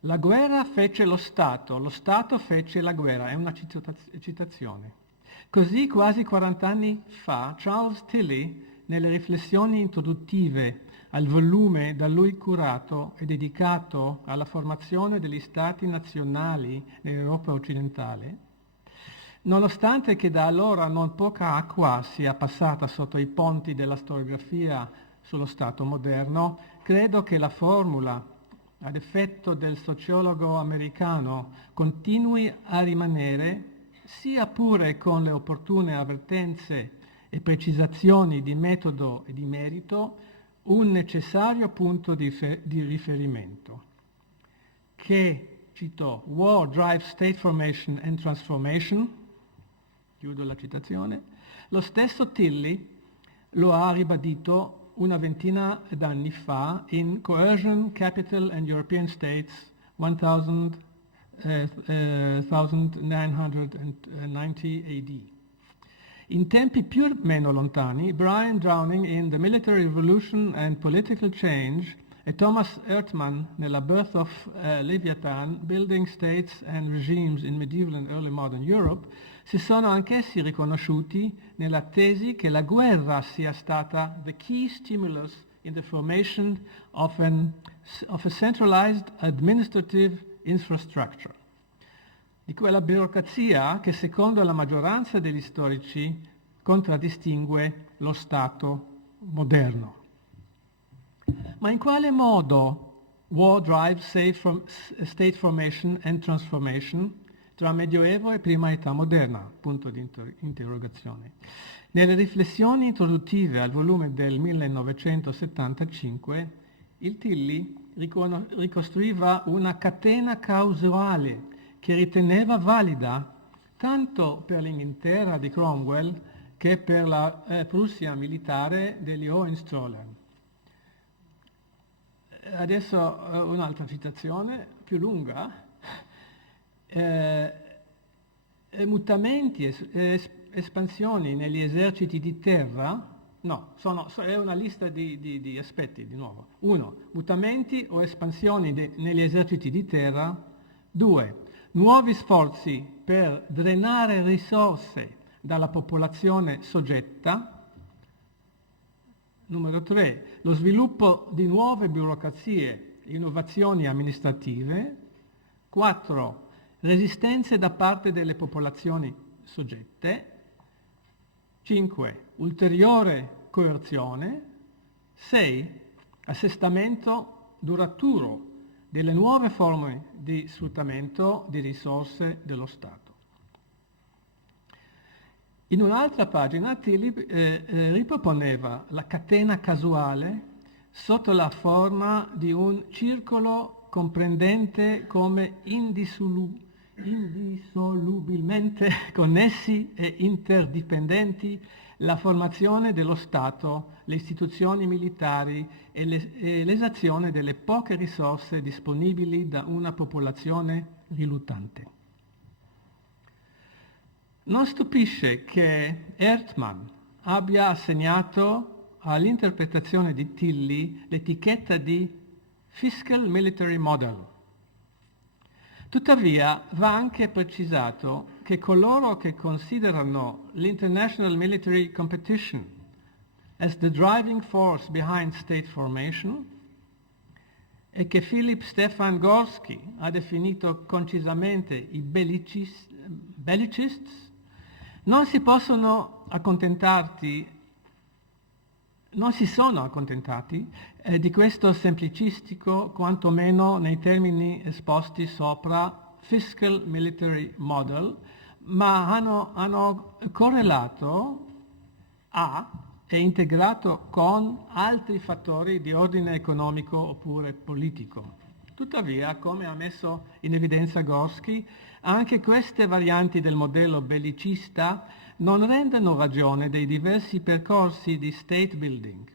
La guerra fece lo Stato fece la guerra, è una citazione. Così quasi 40 anni fa Charles Tilly, nelle riflessioni introduttive al volume da lui curato e dedicato alla formazione degli Stati nazionali nell'Europa occidentale, nonostante che da allora non poca acqua sia passata sotto i ponti della storiografia sullo Stato moderno, credo che la formula ad effetto del sociologo americano continui a rimanere, sia pure con le opportune avvertenze e precisazioni di metodo e di merito, un necessario punto di riferimento, che, cito, War drives state formation and transformation, chiudo la citazione, lo stesso Tilly lo ha ribadito una ventina d'anni fa in Coercion, Capital and European States, 1990 AD. In tempi più o meno lontani, Brian Downing in The Military Revolution and Political Change e Thomas Ertmann nella Birth of Leviathan, Building States and Regimes in Medieval and Early Modern Europe, si sono anch'essi riconosciuti nella tesi che la guerra sia stata the key stimulus in the formation of a centralized administrative infrastructure, di quella burocrazia che secondo la maggioranza degli storici contraddistingue lo Stato moderno. Ma in quale modo war drives state formation and transformation tra Medioevo e prima età moderna? Punto di interrogazione. Nelle riflessioni introduttive al volume del 1975, il Tilly ricostruiva una catena causale che riteneva valida tanto per l'Inghilterra di Cromwell che per la Prussia militare degli Hohenzollern. Adesso un'altra citazione più lunga. Mutamenti e espansioni negli eserciti di terra No, è una lista di aspetti, di nuovo. 1. Mutamenti o espansioni negli eserciti di terra. 2. Nuovi sforzi per drenare risorse dalla popolazione soggetta. Numero 3. Lo sviluppo di nuove burocrazie, innovazioni amministrative. 4. Resistenze da parte delle popolazioni soggette. 5. Ulteriore coerzione. 6. Assestamento duraturo delle nuove forme di sfruttamento di risorse dello Stato. In un'altra pagina Tilly riproponeva la catena casuale sotto la forma di un circolo comprendente come indissolubilmente connessi e interdipendenti la formazione dello Stato, le istituzioni militari e l'esazione delle poche risorse disponibili da una popolazione riluttante. Non stupisce che Ertmann abbia assegnato all'interpretazione di Tilly l'etichetta di Fiscal Military Model. Tuttavia va anche precisato che coloro che considerano l'International Military Competition as the driving force behind state formation e che Philip Stefan Gorsky ha definito concisamente i bellicists, non si sono accontentati di questo semplicistico, quantomeno nei termini esposti sopra, Fiscal Military Model, ma hanno correlato e integrato con altri fattori di ordine economico oppure politico. Tuttavia, come ha messo in evidenza Gorsky, anche queste varianti del modello bellicista non rendono ragione dei diversi percorsi di state building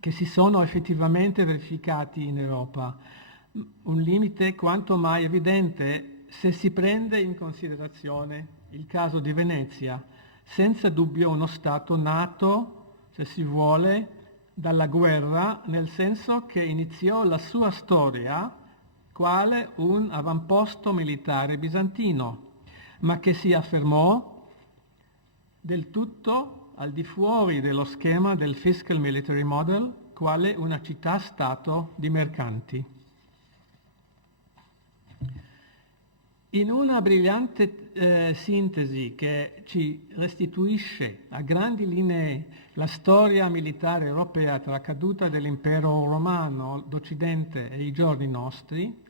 che si sono effettivamente verificati in Europa, un limite quanto mai evidente se si prende in considerazione il caso di Venezia, senza dubbio uno Stato nato, se si vuole, dalla guerra, nel senso che iniziò la sua storia quale un avamposto militare bizantino, ma che si affermò del tutto al di fuori dello schema del Fiscal Military Model, quale una città-stato di mercanti. In una brillante sintesi che ci restituisce a grandi linee la storia militare europea tra caduta dell'impero romano d'Occidente e i giorni nostri,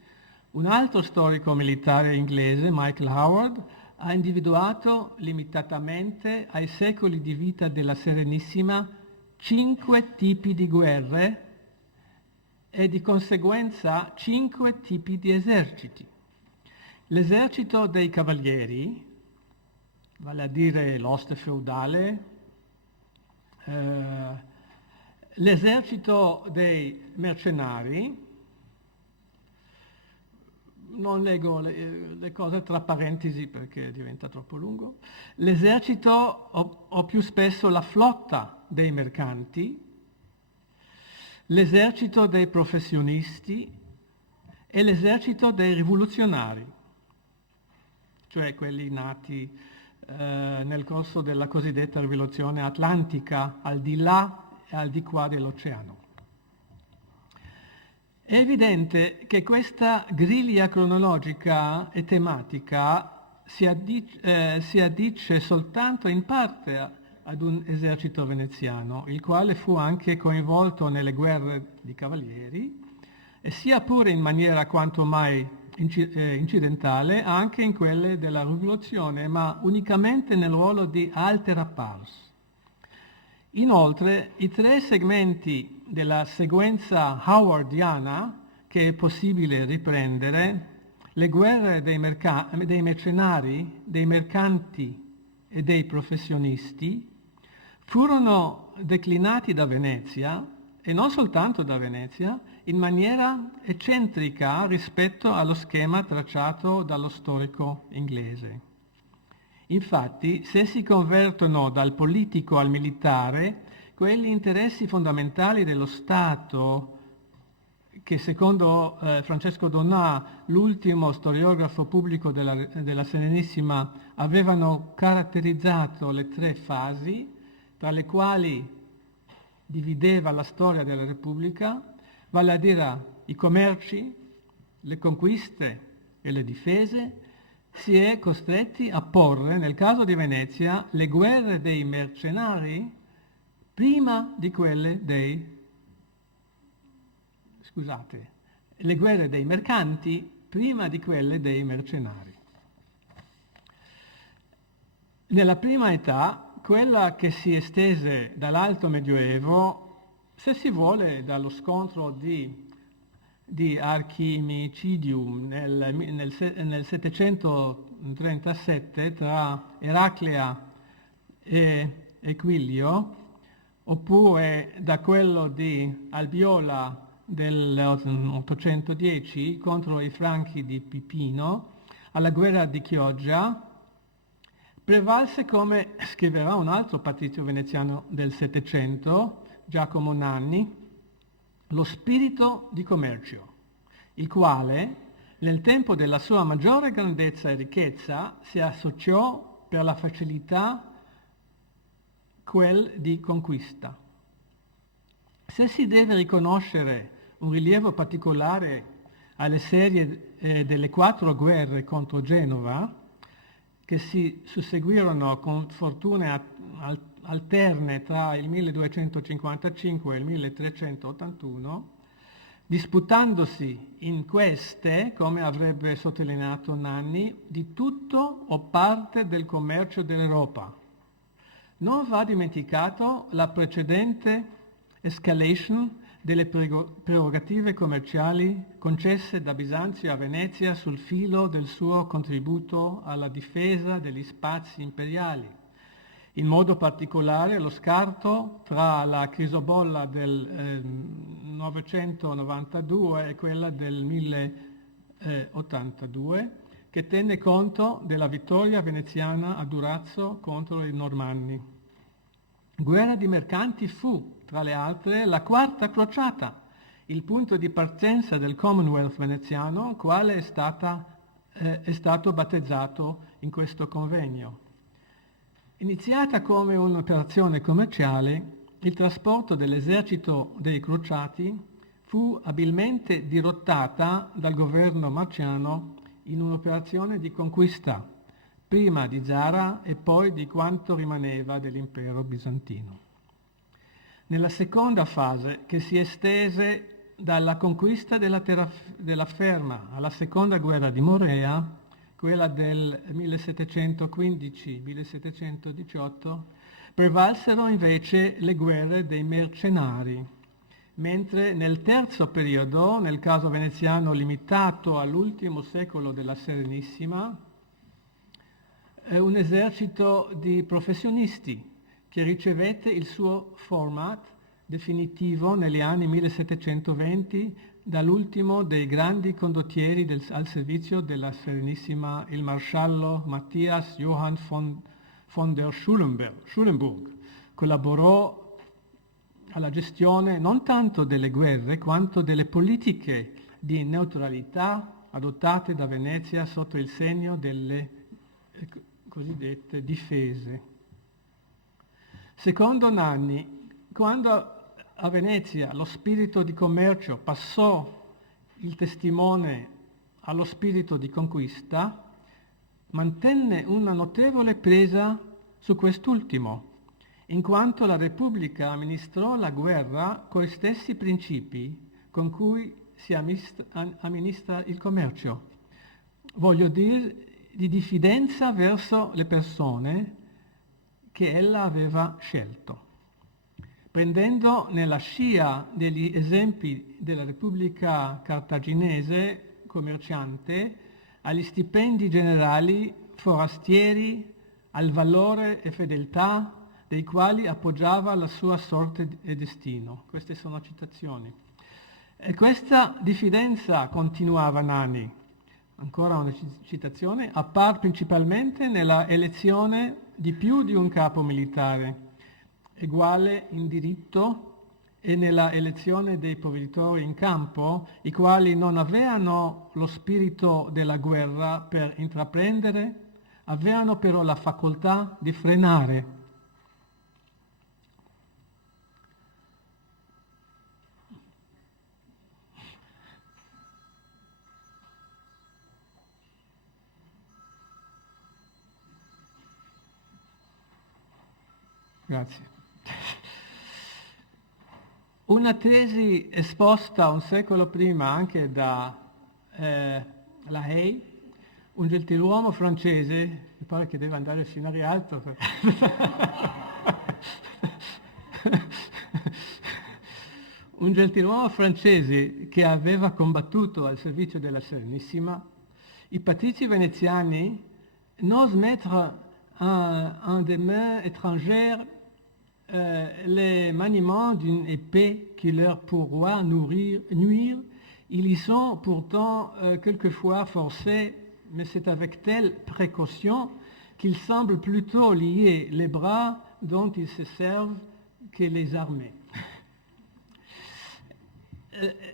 un altro storico militare inglese, Michael Howard, ha individuato limitatamente ai secoli di vita della Serenissima 5 tipi di guerre e di conseguenza 5 tipi di eserciti. L'esercito dei cavalieri, vale a dire l'oste feudale, l'esercito dei mercenari, non leggo le cose tra parentesi perché diventa troppo lungo, l'esercito o più spesso la flotta dei mercanti, l'esercito dei professionisti e l'esercito dei rivoluzionari, cioè quelli nati nel corso della cosiddetta rivoluzione atlantica, al di là e al di qua dell'oceano. È evidente che questa griglia cronologica e tematica si addice soltanto in parte ad un esercito veneziano, il quale fu anche coinvolto nelle guerre di cavalieri, e sia pure in maniera quanto mai incidentale anche in quelle della rivoluzione, ma unicamente nel ruolo di altera pars. Inoltre, i 3 segmenti della sequenza howardiana che è possibile riprendere, le guerre dei mercenari, dei mercanti e dei professionisti, furono declinati da Venezia, e non soltanto da Venezia, in maniera eccentrica rispetto allo schema tracciato dallo storico inglese. Infatti, se si convertono dal politico al militare, quegli interessi fondamentali dello Stato, che secondo Francesco Donà, l'ultimo storiografo pubblico della Serenissima, avevano caratterizzato le tre fasi, tra le quali divideva la storia della Repubblica, vale a dire i commerci, le conquiste e le difese, si è costretti a porre, nel caso di Venezia, le guerre dei mercenari prima di quelle le guerre dei mercanti prima di quelle dei mercenari. Nella prima età, quella che si estese dall'Alto Medioevo, se si vuole, dallo scontro di Archimicidium nel 737 tra Eraclea e Quilio, oppure da quello di Albiola del 810 contro i Franchi di Pipino, alla guerra di Chioggia, prevalse, come scriverà un altro patrizio veneziano del Settecento, Giacomo Nanni, lo spirito di commercio, il quale, nel tempo della sua maggiore grandezza e ricchezza, si associò per la facilità quel di conquista. Se si deve riconoscere un rilievo particolare alle serie delle 4 guerre contro Genova, che si susseguirono con fortune alterne tra il 1255 e il 1381, disputandosi in queste, come avrebbe sottolineato Nanni, di tutto o parte del commercio dell'Europa. Non va dimenticato la precedente escalation delle prerogative commerciali concesse da Bisanzio a Venezia sul filo del suo contributo alla difesa degli spazi imperiali. In modo particolare lo scarto tra la crisobolla del 992 e quella del 1082, che tenne conto della vittoria veneziana a Durazzo contro i Normanni. Guerra di mercanti fu, tra le altre, la quarta crociata, il punto di partenza del Commonwealth veneziano, quale è stato battezzato in questo convegno. Iniziata come un'operazione commerciale, il trasporto dell'esercito dei crociati fu abilmente dirottata dal governo marciano in un'operazione di conquista, prima di Zara e poi di quanto rimaneva dell'impero bizantino. Nella seconda fase, che si estese dalla conquista della terraferma alla seconda guerra di Morea, quella del 1715-1718, prevalsero invece le guerre dei mercenari, mentre nel terzo periodo, nel caso veneziano limitato all'ultimo secolo della Serenissima, un esercito di professionisti che ricevette il suo format definitivo negli anni 1720 dall'ultimo dei grandi condottieri al servizio della Serenissima, il maresciallo Matthias Johann von der Schulenburg. Collaborò alla gestione non tanto delle guerre quanto delle politiche di neutralità adottate da Venezia sotto il segno delle cosiddette difese. Secondo Nanni, quando a Venezia lo spirito di commercio passò il testimone allo spirito di conquista, mantenne una notevole presa su quest'ultimo, in quanto la Repubblica amministrò la guerra coi stessi principi con cui si amministra il commercio. Voglio dire, di diffidenza verso le persone che ella aveva scelto. Prendendo nella scia degli esempi della Repubblica Cartaginese commerciante, agli stipendi generali forastieri, al valore e fedeltà dei quali appoggiava la sua sorte e destino. Queste sono citazioni. E questa diffidenza, continuava Nanni, ancora una citazione, appare principalmente nella elezione di più di un capo militare, uguale in diritto, e nella elezione dei provveditori in campo, i quali non avevano lo spirito della guerra per intraprendere, avevano però la facoltà di frenare. Grazie. Una tesi esposta un secolo prima anche da La Haye, un gentiluomo francese, mi pare che deve andare fino a Rialto. Un gentiluomo francese che aveva combattuto al servizio della Serenissima, i patrizi veneziani n'osent mettre en des mains étrangères les maniements d'une épée qui leur pourra nuire. Ils y sont pourtant quelquefois forcés, mais c'est avec telle précaution qu'ils semblent plutôt lier les bras dont ils se servent que les armées.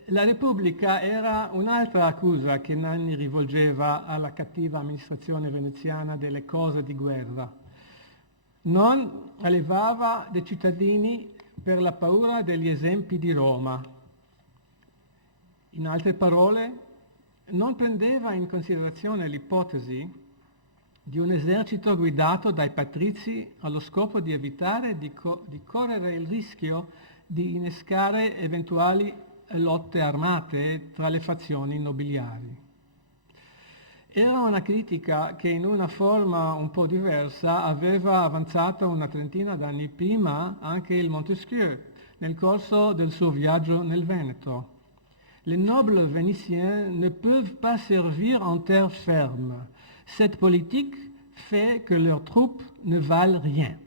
La Repubblica era un'altra accusa che Nanni rivolgeva alla cattiva amministrazione veneziana delle cose di guerra. Non allevava dei cittadini per la paura degli esempi di Roma. In altre parole, non prendeva in considerazione l'ipotesi di un esercito guidato dai patrizi allo scopo di evitare di correre il rischio di innescare eventuali lotte armate tra le fazioni nobiliari. Era una critica che in una forma un po' diversa aveva avanzato una trentina d'anni prima anche il Montesquieu nel corso del suo viaggio nel Veneto. Les nobles vénitiens ne peuvent pas servir en terre ferme. Cette politique fait que leurs troupes ne valent rien.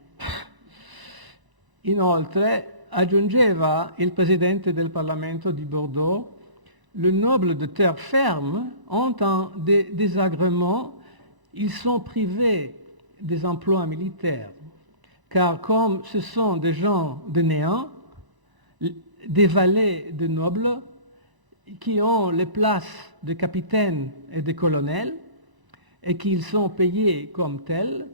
Inoltre, aggiungeva il presidente del Parlamento di Bordeaux, les nobles de terre ferme ont un désagrément, ils sont privés des emplois militaires, car comme ce sont des gens de néant, des valets de nobles qui ont les places de capitaine et de colonel, et qu'ils sont payés comme tels,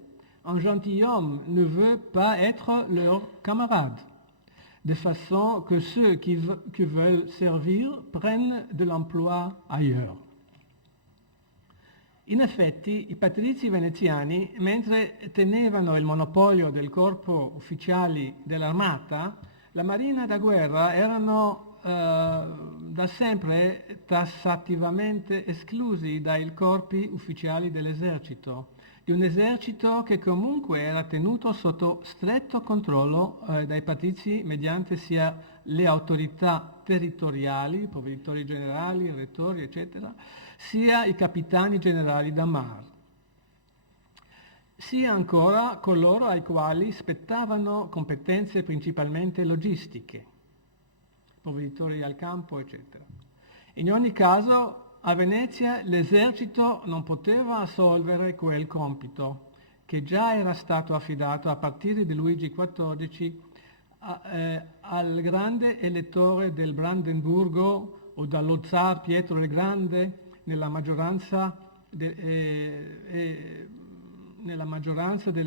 un gentilhomme ne veut pas être leur camarade, de façon que ceux qui veulent servir prennent de l'emploi ailleurs. In effetti, i patrizi veneziani, mentre tenevano il monopolio del corpo ufficiali dell'armata, la marina da guerra erano da sempre tassativamente esclusi dai corpi ufficiali dell'esercito, di un esercito che comunque era tenuto sotto stretto controllo dai patrizi mediante sia le autorità territoriali, i provveditori generali, i rettori, eccetera, sia i capitani generali da mar, sia ancora coloro ai quali spettavano competenze principalmente logistiche, provveditori al campo, eccetera. In ogni caso, a Venezia l'esercito non poteva assolvere quel compito, che già era stato affidato a partire di Luigi XIV al grande elettore del Brandenburgo o dallo zar Pietro il Grande nella maggioranza delle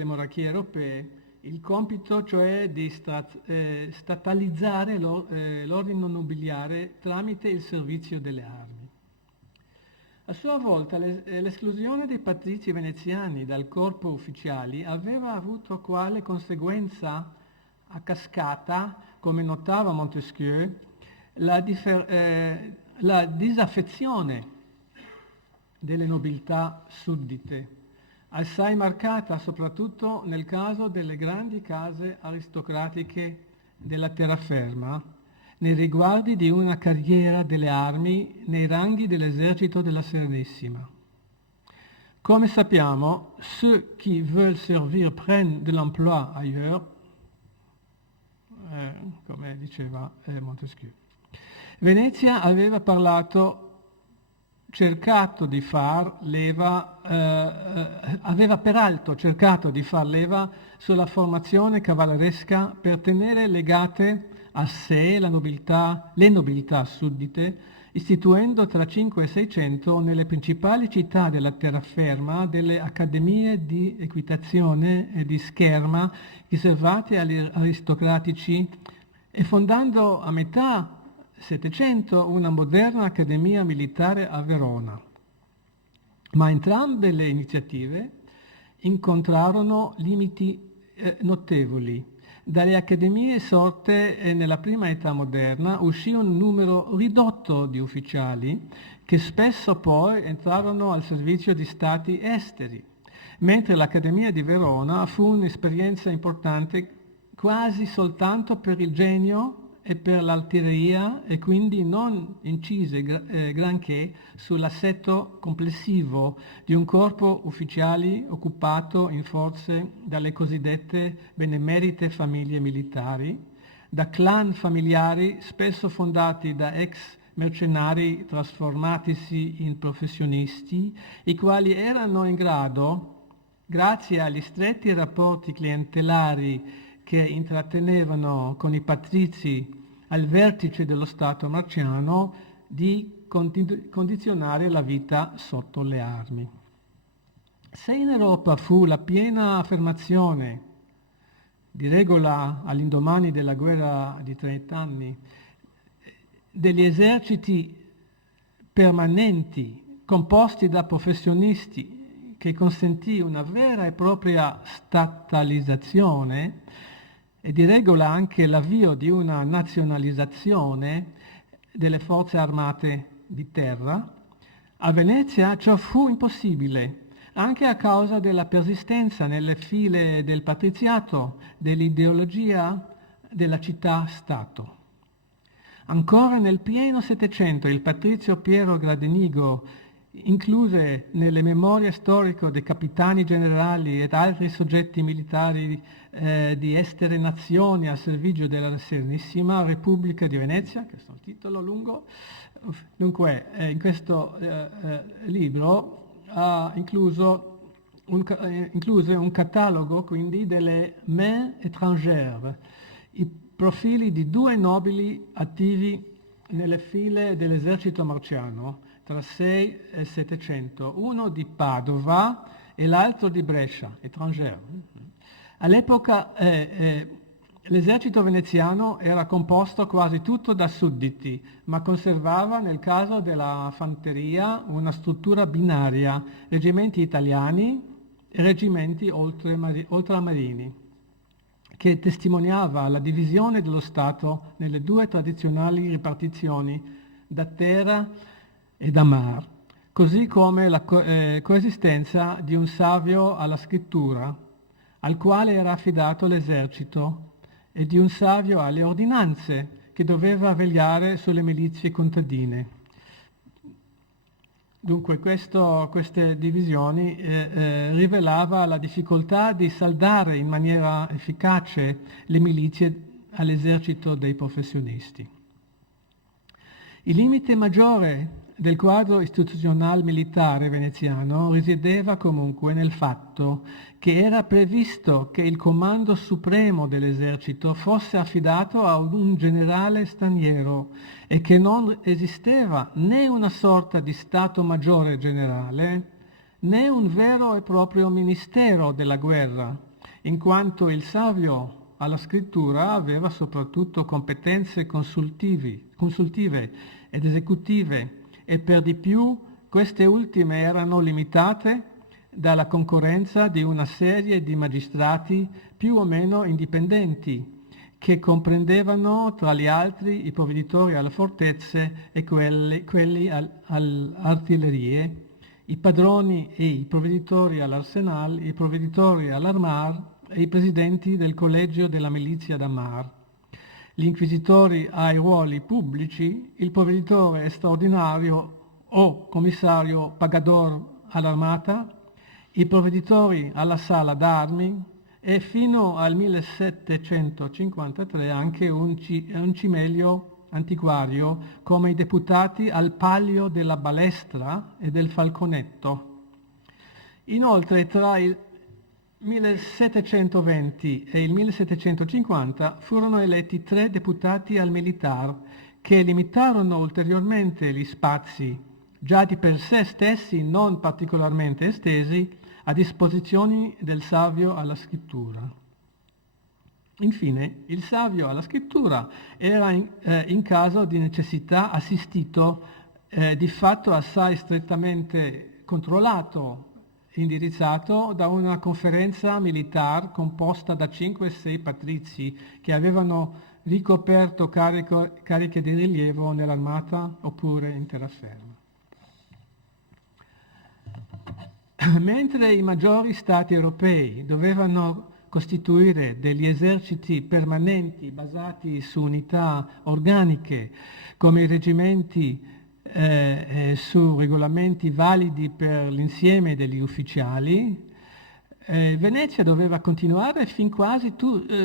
monarchie europee, il compito cioè di statalizzare l'ordine nobiliare tramite il servizio delle armi. A sua volta l'esclusione dei patrizi veneziani dal corpo ufficiali aveva avuto quale conseguenza a cascata, come notava Montesquieu, la disaffezione delle nobiltà suddite, assai marcata soprattutto nel caso delle grandi case aristocratiche della terraferma, nei riguardi di una carriera delle armi nei ranghi dell'esercito della Serenissima. Come sappiamo, ceux qui veulent servir prennent de l'emploi ailleurs, come diceva Montesquieu. Venezia aveva parlato cercato di aveva peraltro cercato di far leva sulla formazione cavalleresca per tenere legate a sé le nobiltà suddite, istituendo tra 5 e 600 nelle principali città della terraferma delle accademie di equitazione e di scherma riservate agli aristocratici e fondando a metà Settecento una moderna accademia militare a Verona. Ma entrambe le iniziative incontrarono limiti notevoli. Dalle accademie sorte nella prima età moderna uscì un numero ridotto di ufficiali che spesso poi entrarono al servizio di stati esteri, mentre l'Accademia di Verona fu un'esperienza importante quasi soltanto per il genio e per l'artiglieria e quindi non incise granché sull'assetto complessivo di un corpo ufficiali occupato in forze dalle cosiddette benemerite famiglie militari, da clan familiari spesso fondati da ex mercenari trasformatisi in professionisti, i quali erano in grado, grazie agli stretti rapporti clientelari che intrattenevano con i patrizi al vertice dello Stato marciano, di condizionare la vita sotto le armi. Se in Europa fu la piena affermazione, di regola all'indomani della guerra di 30 anni, degli eserciti permanenti composti da professionisti che consentì una vera e propria statalizzazione, e di regola anche l'avvio di una nazionalizzazione delle forze armate di terra, a Venezia ciò fu impossibile, anche a causa della persistenza nelle file del patriziato dell'ideologia della città-stato. Ancora nel pieno Settecento il patrizio Piero Gradenigo incluse nelle memorie storiche dei capitani generali ed altri soggetti militari di estere nazioni al servizio della Serenissima Repubblica di Venezia, questo è il titolo lungo. Dunque, in questo libro ha incluse un catalogo quindi delle mains étrangères, i profili di 2 nobili attivi nelle file dell'esercito marciano tra 6 e 700, uno di Padova e l'altro di Brescia, étrangère. All'epoca l'esercito veneziano era composto quasi tutto da sudditi, ma conservava nel caso della fanteria una struttura binaria, reggimenti italiani e reggimenti oltramarini, che testimoniava la divisione dello Stato nelle 2 tradizionali ripartizioni da terra e da mar, così come la coesistenza di un savio alla scrittura, al quale era affidato l'esercito, e di un savio alle ordinanze, che doveva vegliare sulle milizie contadine. Dunque queste divisioni rivelava la difficoltà di saldare in maniera efficace le milizie all'esercito dei professionisti. Il limite maggiore del quadro istituzionale militare veneziano risiedeva comunque nel fatto che era previsto che il comando supremo dell'esercito fosse affidato a un generale straniero e che non esisteva né una sorta di Stato Maggiore generale né un vero e proprio ministero della guerra, in quanto il savio alla scrittura aveva soprattutto competenze consultive ed esecutive, e per di più queste ultime erano limitate dalla concorrenza di una serie di magistrati più o meno indipendenti, che comprendevano tra gli altri i provveditori alle fortezze e quelli alle artiglierie, i padroni e i provveditori all'arsenal, i provveditori all'armar e i presidenti del collegio della milizia da mar, gli inquisitori ai ruoli pubblici, il provveditore straordinario o commissario pagador all'armata, i provveditori alla sala d'armi e fino al 1753 anche un cimelio antiquario come i deputati al Palio della Balestra e del Falconetto. Inoltre, tra il 1720 e il 1750 furono eletti 3 deputati al Militar che limitarono ulteriormente gli spazi, già di per sé stessi non particolarmente estesi, a disposizione del savio alla scrittura. Infine, il savio alla scrittura era in caso di necessità assistito, di fatto assai strettamente controllato, indirizzato da una conferenza militare composta da 5-6 patrizi che avevano ricoperto cariche di rilievo nell'armata oppure in terraferma. Mentre i maggiori stati europei dovevano costituire degli eserciti permanenti basati su unità organiche come i reggimenti su regolamenti validi per l'insieme degli ufficiali, Venezia doveva continuare fin quasi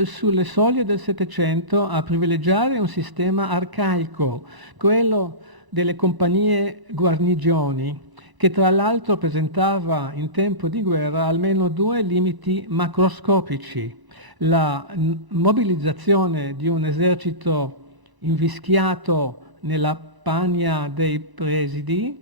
sulle soglie del Settecento a privilegiare un sistema arcaico, quello delle compagnie guarnigioni, che tra l'altro presentava in tempo di guerra almeno 2 limiti macroscopici: la mobilizzazione di un esercito invischiato nella pagna dei presidi,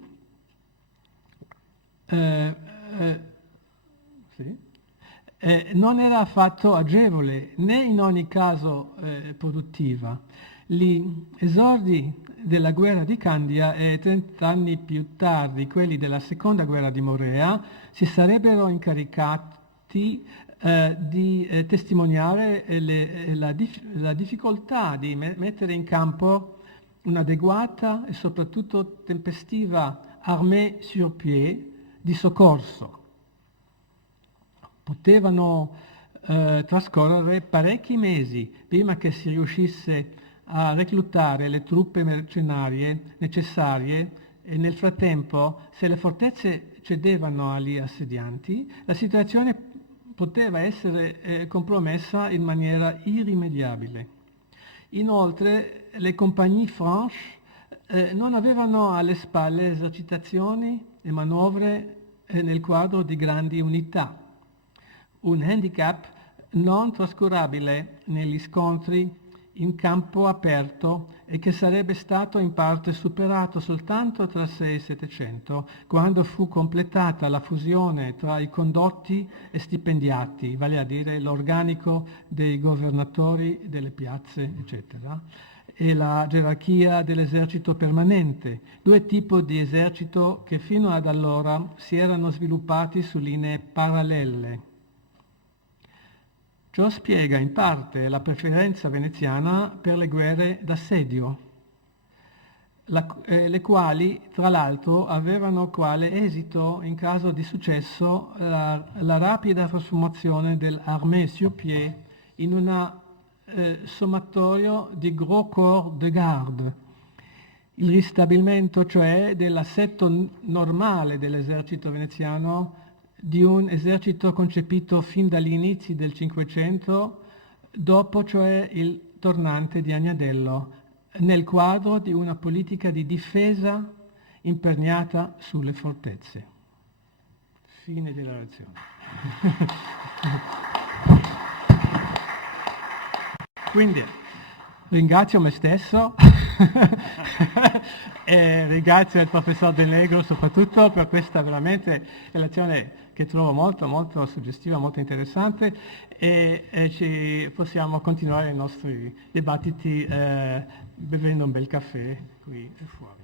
non era affatto agevole né in ogni caso produttiva. Gli esordi della guerra di Candia e 30 anni più tardi quelli della seconda guerra di Morea si sarebbero incaricati di testimoniare la difficoltà di mettere in campo un'adeguata e soprattutto tempestiva armée sur pied di soccorso. Potevano trascorrere parecchi mesi prima che si riuscisse a reclutare le truppe mercenarie necessarie e nel frattempo, se le fortezze cedevano agli assedianti, la situazione poteva essere compromessa in maniera irrimediabile. Inoltre, le compagnie franche non avevano alle spalle esercitazioni e manovre nel quadro di grandi unità. Un handicap non trascurabile negli scontri in campo aperto e che sarebbe stato in parte superato soltanto tra 6 e 700, quando fu completata la fusione tra i condotti e stipendiati, vale a dire l'organico dei governatori delle piazze, eccetera, e la gerarchia dell'esercito permanente, 2 tipi di esercito che fino ad allora si erano sviluppati su linee parallele. Ciò spiega in parte la preferenza veneziana per le guerre d'assedio, le quali tra l'altro avevano quale esito, in caso di successo, la rapida trasformazione dell'armée sur pied in una sommatorio di gros corps de garde, il ristabilimento cioè dell'assetto normale dell'esercito veneziano, di un esercito concepito fin dagli inizi del Cinquecento, dopo cioè il tornante di Agnadello, nel quadro di una politica di difesa imperniata sulle fortezze. Fine della lezione. Quindi ringrazio me stesso e ringrazio il professor Del Negro soprattutto per questa veramente relazione che trovo molto molto suggestiva, molto interessante, e ci possiamo continuare i nostri dibattiti bevendo un bel caffè qui fuori.